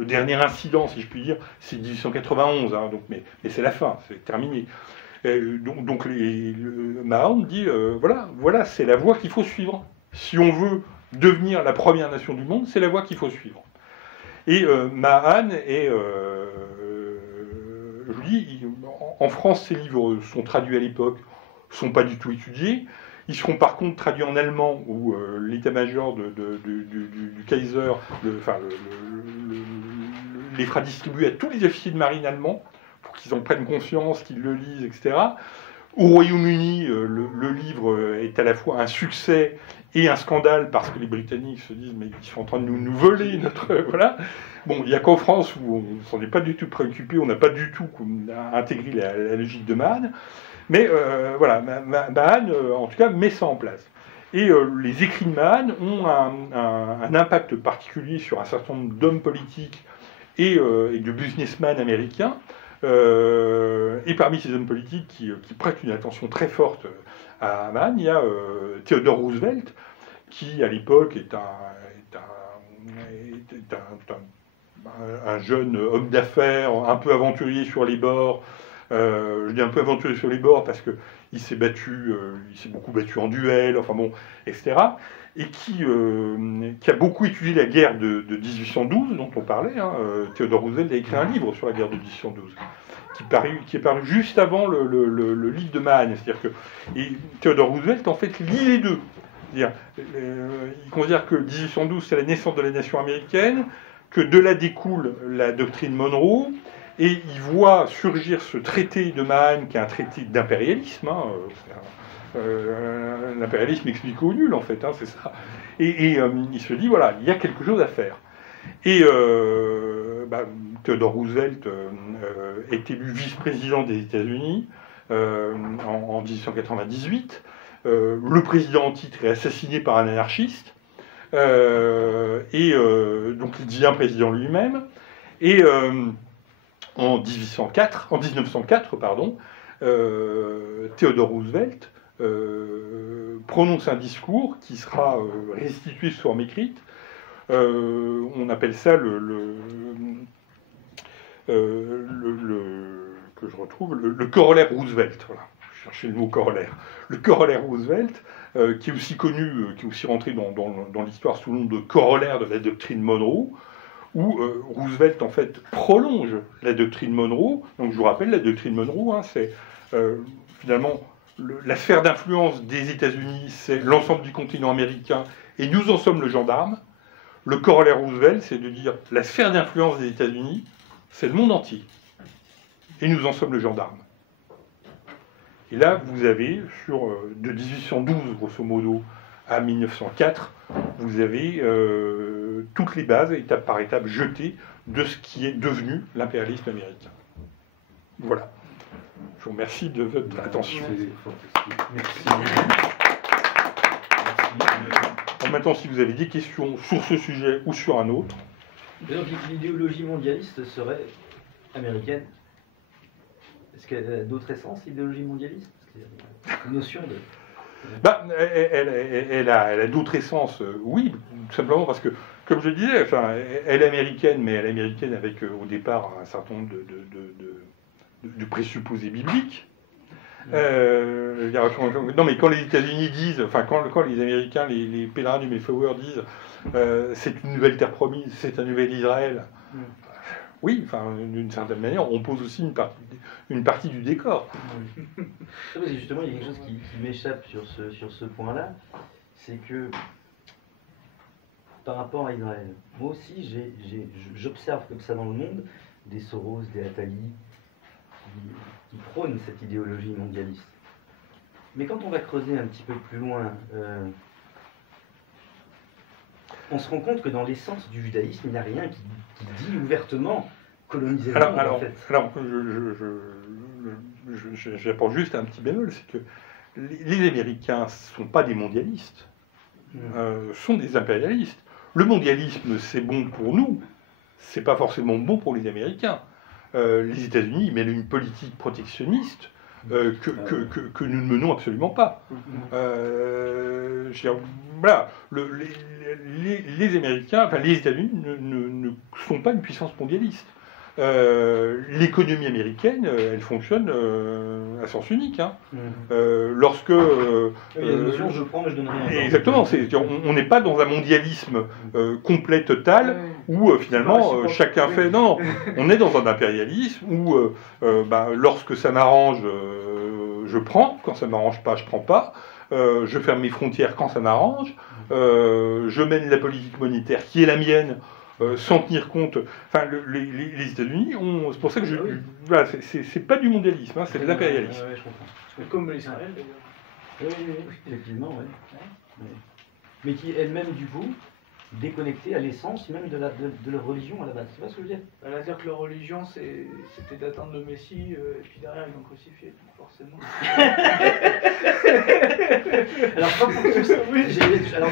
dernier incident, si je puis dire, c'est 1891, donc, mais c'est la fin, c'est terminé. Donc Mahan dit, voilà, c'est la voie qu'il faut suivre. Si on veut devenir la première nation du monde, c'est la voie qu'il faut suivre. Et Mahan est, je dis, en France, ces livres sont traduits à l'époque, sont pas du tout étudiés. Ils seront par contre traduits en allemand, où l'état-major du Kaiser les fera distribuer à tous les officiers de marine allemands, pour qu'ils en prennent conscience, qu'ils le lisent, etc. Au Royaume-Uni, le livre est à la fois un succès et un scandale, parce que les Britanniques se disent, mais ils sont en train de nous voler notre... Voilà. Bon, il n'y a qu'en France où on ne s'en est pas du tout préoccupé, on n'a pas du tout intégré la logique de Mahan. Mais voilà, Mahan, en tout cas, met ça en place. Et les écrits de Mahan ont un impact particulier sur un certain nombre d'hommes politiques et de businessmen américains. Et parmi ces hommes politiques qui prêtent une attention très forte à Mahan, il y a Theodore Roosevelt, qui à l'époque est un jeune homme d'affaires, un peu aventurier sur les bords. Je dis un peu aventurier sur les bords parce qu'il s'est beaucoup battu en duel, enfin bon, etc. Et qui a beaucoup étudié la guerre de 1812, dont on parlait. Theodore Roosevelt a écrit un livre sur la guerre de 1812, qui est paru juste avant le livre de Mahan. C'est-à-dire que Theodore Roosevelt, en fait, lit les deux. il considère que 1812, c'est la naissance de la nation américaine, que de là découle la doctrine Monroe, et il voit surgir ce traité de Mahan, qui est un traité d'impérialisme. L'impérialisme explique au nul, en fait, c'est ça. Et il se dit, voilà, il y a quelque chose à faire. Et Theodore Roosevelt est élu vice-président des États-Unis en 1898. Le président en titre est assassiné par un anarchiste. Donc il devient président lui-même. Et en 1904, Theodore Roosevelt prononce un discours qui sera restitué sous forme écrite. On appelle ça que je retrouve, le corollaire Roosevelt. Voilà. Je cherchais le mot corollaire. Le corollaire Roosevelt, qui est aussi connu, qui est aussi rentré dans l'histoire sous le nom de corollaire de la doctrine Monroe, où Roosevelt, en fait, prolonge la doctrine Monroe. Donc, je vous rappelle, la doctrine Monroe, c'est finalement la sphère d'influence des États-Unis, c'est l'ensemble du continent américain, et nous en sommes le gendarme. Le corollaire Roosevelt, c'est de dire la sphère d'influence des États-Unis, c'est le monde entier. Et nous en sommes le gendarme. Et là, vous avez, de 1812, grosso modo, à 1904, vous avez toutes les bases, étape par étape, jetées de ce qui est devenu l'impérialisme américain. Voilà. Je vous remercie de votre attention. Merci. Alors maintenant, si vous avez des questions sur ce sujet ou sur un autre. Donc l'idéologie mondialiste serait américaine. Est-ce qu'elle a d'autres essences, l'idéologie mondialiste? Parce qu'il y a une notion de... Elle a d'autres essences, oui, tout simplement parce que, comme je disais, enfin, elle est américaine, mais elle est américaine avec au départ un certain nombre de présupposés bibliques. Non, mais quand les États-Unis disent, enfin, quand les Américains, les pèlerins du Mayflower disent c'est une nouvelle terre promise, c'est un nouvel Israël, oui, enfin, d'une certaine manière, on pose aussi une partie du décor. Justement, il y a quelque chose qui m'échappe sur ce point-là, c'est que par rapport à Israël, moi aussi, j'observe comme ça dans le monde des Soros, des Attali, qui prônent cette idéologie mondialiste. Mais quand on va creuser un petit peu plus loin, on se rend compte que dans l'essence du judaïsme, il n'y a rien qui dit ouvertement coloniser le monde, en fait. Alors, j'apporte juste un petit bémol, c'est que les Américains ne sont pas des mondialistes, sont des impérialistes. Le mondialisme, c'est bon pour nous, c'est pas forcément bon pour les Américains. Les États-Unis mènent une politique protectionniste que nous ne menons absolument pas. Voilà, les Américains, enfin les États-Unis ne sont pas une puissance mondialiste. L'économie américaine, elle fonctionne à sens unique. Lorsque... il y a une notion, je prends mais je donne rien. Exactement, on n'est pas dans un mondialisme complet, total, où finalement chacun fait... Non, on est dans un impérialisme où lorsque ça m'arrange, je prends, quand ça ne m'arrange pas, je ne prends pas. Je ferme mes frontières quand ça m'arrange. Je mène la politique monétaire qui est la mienne, sans tenir compte. Enfin, les États-Unis, c'est pour ça que voilà, c'est pas du mondialisme, c'est de l'impérialisme. Je comprends. Comme l'Israël, d'ailleurs. Oui, effectivement, oui. Mais qui est elle-même, du coup, déconnectée à l'essence même de leur religion à la base. C'est pas ce que je veux dire? C'est-à-dire que leur religion, c'était d'attendre le Messie, et puis derrière, ils l'ont crucifié, forcément. Alors, pas pour tout ça. Alors,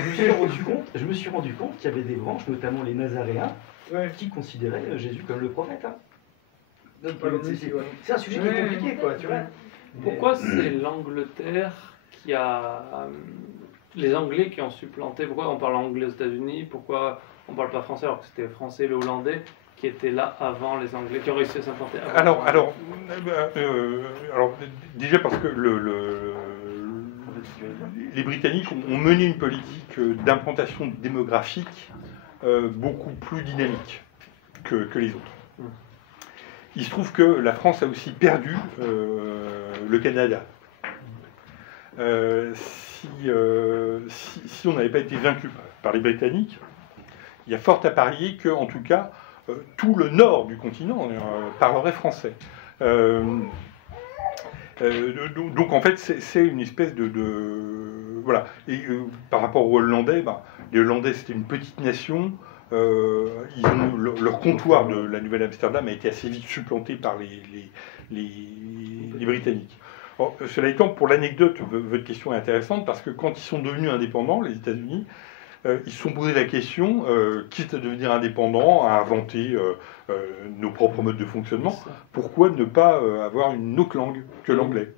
je me suis rendu compte qu'il y avait des branches, notamment les Nazaréens, qui considéraient Jésus comme le prophète. C'est un sujet qui est compliqué, quoi, tu vois. Pourquoi c'est l'Angleterre qui a... les Anglais qui ont supplanté? Pourquoi on parle anglais aux États-Unis? Pourquoi on ne parle pas français alors que c'était français, le hollandais qui étaient là avant les Anglais, qui ont réussi à s'implanter avant? Alors, déjà parce que les Britanniques ont mené une politique d'implantation démographique beaucoup plus dynamique que les autres. Il se trouve que la France a aussi perdu le Canada. si on n'avait pas été vaincu par les Britanniques, il y a fort à parier que, en tout cas, tout le nord du continent parlerait français. Donc en fait, c'est une espèce voilà. Et par rapport aux Hollandais, les Hollandais c'était une petite nation. Leur comptoir de la Nouvelle-Amsterdam a été assez vite supplanté par les Britanniques. Alors, cela étant, pour l'anecdote, votre question est intéressante parce que quand ils sont devenus indépendants, les États-Unis, ils se sont posé la question, quitte à devenir indépendants, à inventer nos propres modes de fonctionnement, pourquoi ne pas avoir une autre langue que l'anglais?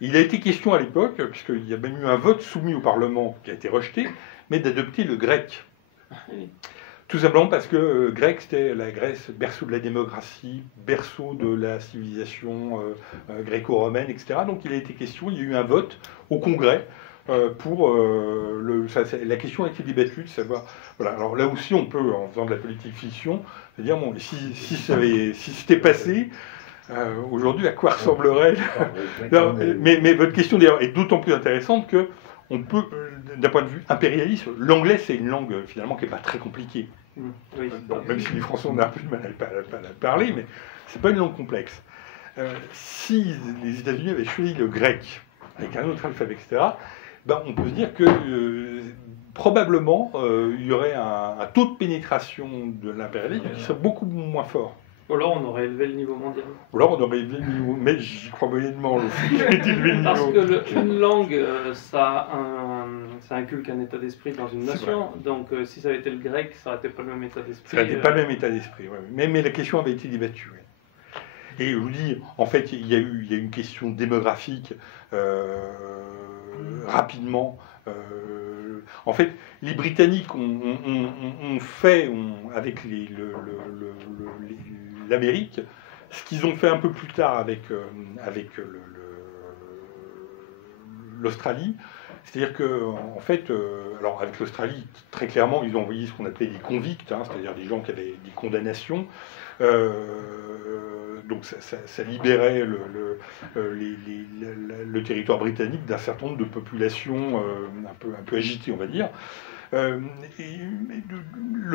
Il a été question à l'époque, puisqu'il y a même eu un vote soumis au Parlement qui a été rejeté, mais d'adopter le grec. Tout simplement parce que grec, c'était la Grèce, berceau de la démocratie, berceau de la civilisation gréco-romaine, etc. Donc il a été question, il y a eu un vote au Congrès pour la question a été débattue de savoir. Voilà. Alors là aussi, on peut, en faisant de la politique fiction, se dire bon, si c'était passé. Aujourd'hui, à quoi ressemblerait non, mais votre question d'ailleurs est d'autant plus intéressante que on peut, d'un point de vue impérialiste, l'anglais c'est une langue finalement qui n'est pas très compliquée. Oui. Même si les Français ont un peu de mal à la parler, mais c'est pas une langue complexe. Si les États-Unis avaient choisi le grec avec un autre alphabet, etc., on peut se dire que probablement il y aurait un taux de pénétration de l'impérialisme qui serait beaucoup moins fort. Ou alors on aurait élevé le niveau mondial. Ou alors on aurait élevé le niveau, mais j'y crois moyennement. Parce que une langue, ça inculque un état d'esprit dans une nation. Donc si ça avait été le grec, ça n'aurait été pas le même état d'esprit. Ça n'aurait pas le même état d'esprit, ouais. Mais la question avait été débattue. Ouais. Et je vous dis, en fait, il y a eu une question démographique rapidement. En fait, les Britanniques ont fait, avec l'Amérique, ce qu'ils ont fait un peu plus tard avec l'Australie. C'est-à-dire que, en fait, alors avec l'Australie, très clairement, ils ont envoyé ce qu'on appelait des convicts, c'est-à-dire des gens qui avaient des condamnations. Donc ça libérait le territoire britannique d'un certain nombre de populations un peu agitées, on va dire. Le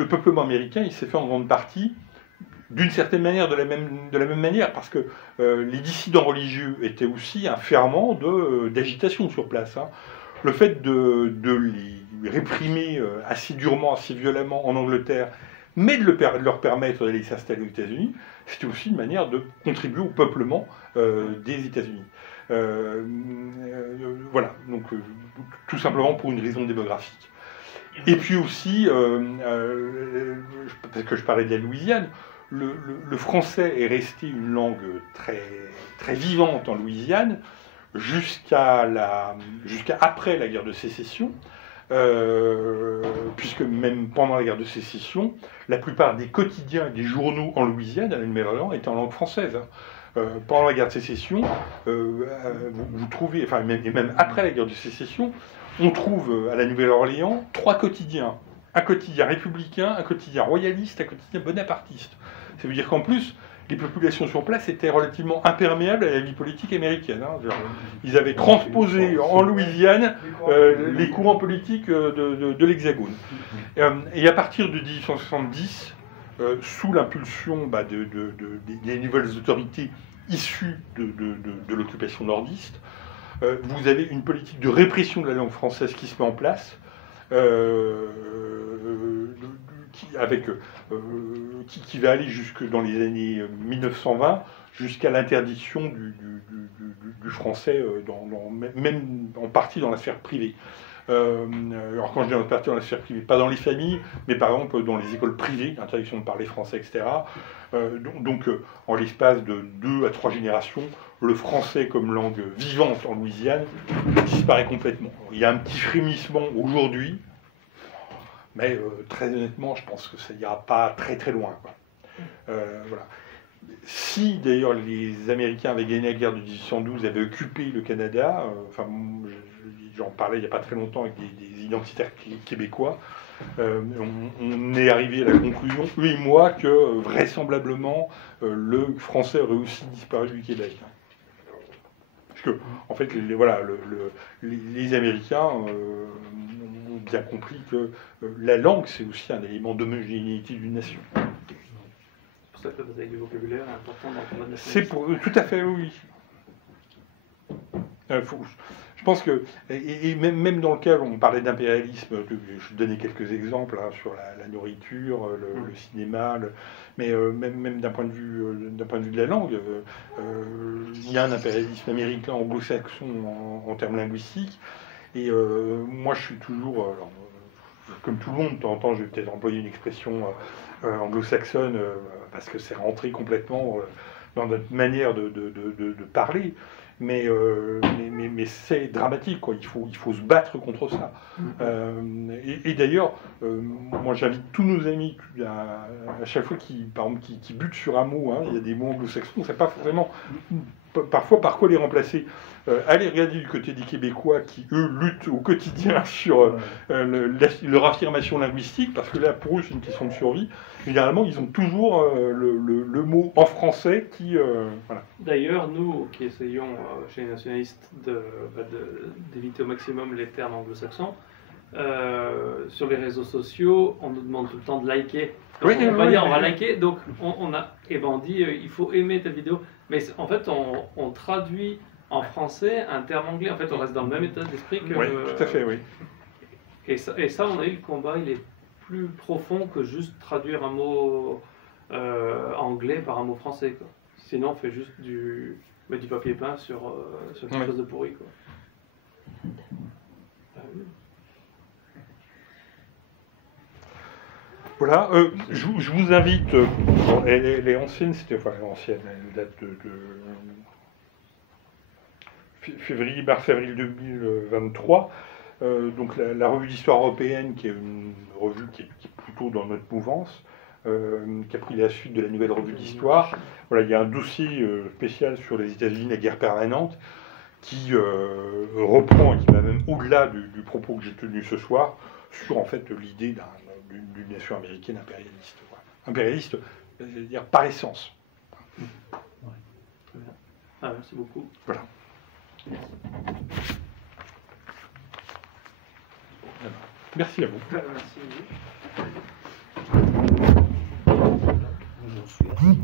peuplement américain, il s'est fait en grande partie, d'une certaine manière, de la même manière, parce que les dissidents religieux étaient aussi un ferment d'agitation sur place. Le fait de les réprimer assez durement, assez violemment en Angleterre, mais de leur permettre d'aller s'installer aux États-Unis, c'était aussi une manière de contribuer au peuplement des États-Unis. Voilà, donc tout simplement pour une raison démographique. Et puis aussi, parce que je parlais de la Louisiane, le français est resté une langue très, très vivante en Louisiane jusqu'à après la guerre de sécession. Puisque même pendant la guerre de sécession, la plupart des quotidiens et des journaux en Louisiane, à la Nouvelle-Orléans, étaient en langue française. Pendant la guerre de sécession, vous trouvez, enfin, et même après la guerre de sécession, on trouve à la Nouvelle-Orléans 3 quotidiens. Un quotidien républicain, un quotidien royaliste, un quotidien bonapartiste. Ça veut dire qu'en plus, les populations sur place étaient relativement imperméables à la vie politique américaine. Ils avaient transposé en Louisiane les courants politiques de l'Hexagone. Et à partir de 1870, sous l'impulsion des nouvelles autorités issues de l'occupation nordiste, vous avez une politique de répression de la langue française qui se met en place, qui va aller jusque dans les années 1920, jusqu'à l'interdiction du français, même en partie dans la sphère privée. Alors quand je dis en partie dans la sphère privée, pas dans les familles, mais par exemple dans les écoles privées, interdiction de parler français, etc. Donc en l'espace de 2 à 3 générations, le français comme langue vivante en Louisiane disparaît complètement. Il y a un petit frémissement aujourd'hui, mais très honnêtement, je pense que ça n'ira pas très très loin, quoi. Voilà. Si d'ailleurs les Américains avaient gagné la guerre de 1812, avaient occupé le Canada, j'en parlais il n'y a pas très longtemps avec des identitaires québécois, on est arrivé à la conclusion, eux et moi, que vraisemblablement le français aurait aussi disparu du Québec. Parce que, en fait, voilà, les Américains ont bien compris que la langue, c'est aussi un élément d'homogénéité d'une nation. C'est pour ça que la bataille du vocabulaire est importante dans le combat de la C'est pour tout à fait, oui. Je pense que, et même dans le cas où on parlait d'impérialisme, je donnais quelques exemples hein, sur la nourriture, le cinéma, mais même d'un point de vue de la langue, il y a un impérialisme américain anglo-saxon en termes linguistiques, et moi je suis toujours, alors, comme tout le monde, de temps en temps je vais peut-être employer une expression anglo-saxonne, parce que c'est rentré complètement dans notre manière de parler. Mais c'est dramatique, quoi. Il faut se battre contre ça. Et d'ailleurs, moi j'invite tous nos amis à chaque fois par exemple, qui butent sur un mot, hein, il y a des mots anglo-saxons, on ne sait pas forcément parfois par quoi les remplacer. Allez regarder du côté des Québécois qui, eux, luttent au quotidien sur leur affirmation linguistique, parce que là, pour eux, c'est une question de survie. Généralement, ils ont toujours le mot en français qui... voilà. D'ailleurs, nous qui essayons chez les nationalistes d'éviter au maximum les termes anglo-saxons, sur les réseaux sociaux, on nous demande tout le temps de liker. Donc, on va dire on va liker, donc on dit il faut aimer ta vidéo. Mais en fait, on traduit en français un terme anglais. En fait, on reste dans le même état d'esprit que... Oui, tout à fait, oui. Et ça, on a eu le combat, il est plus profond que juste traduire un mot anglais par un mot français, quoi. Sinon, on fait juste du papier peint sur quelque chose de pourri, quoi. Voilà, je vous invite, elle est ancienne, ancienne, elle date de mars-avril 2023, donc la revue d'histoire européenne, qui est une revue qui est plutôt dans notre mouvance, qui a pris la suite de la nouvelle revue d'histoire. Voilà, il y a un dossier spécial sur les États-Unis, la guerre permanente, qui reprend et qui va même au-delà du propos que j'ai tenu ce soir, sur en fait l'idée d'une nation américaine impérialiste. Voilà. Impérialiste, je veux dire, par essence. Ouais, très bien. Ah, merci beaucoup. Voilà. Merci à vous. Merci. J'en suis assis.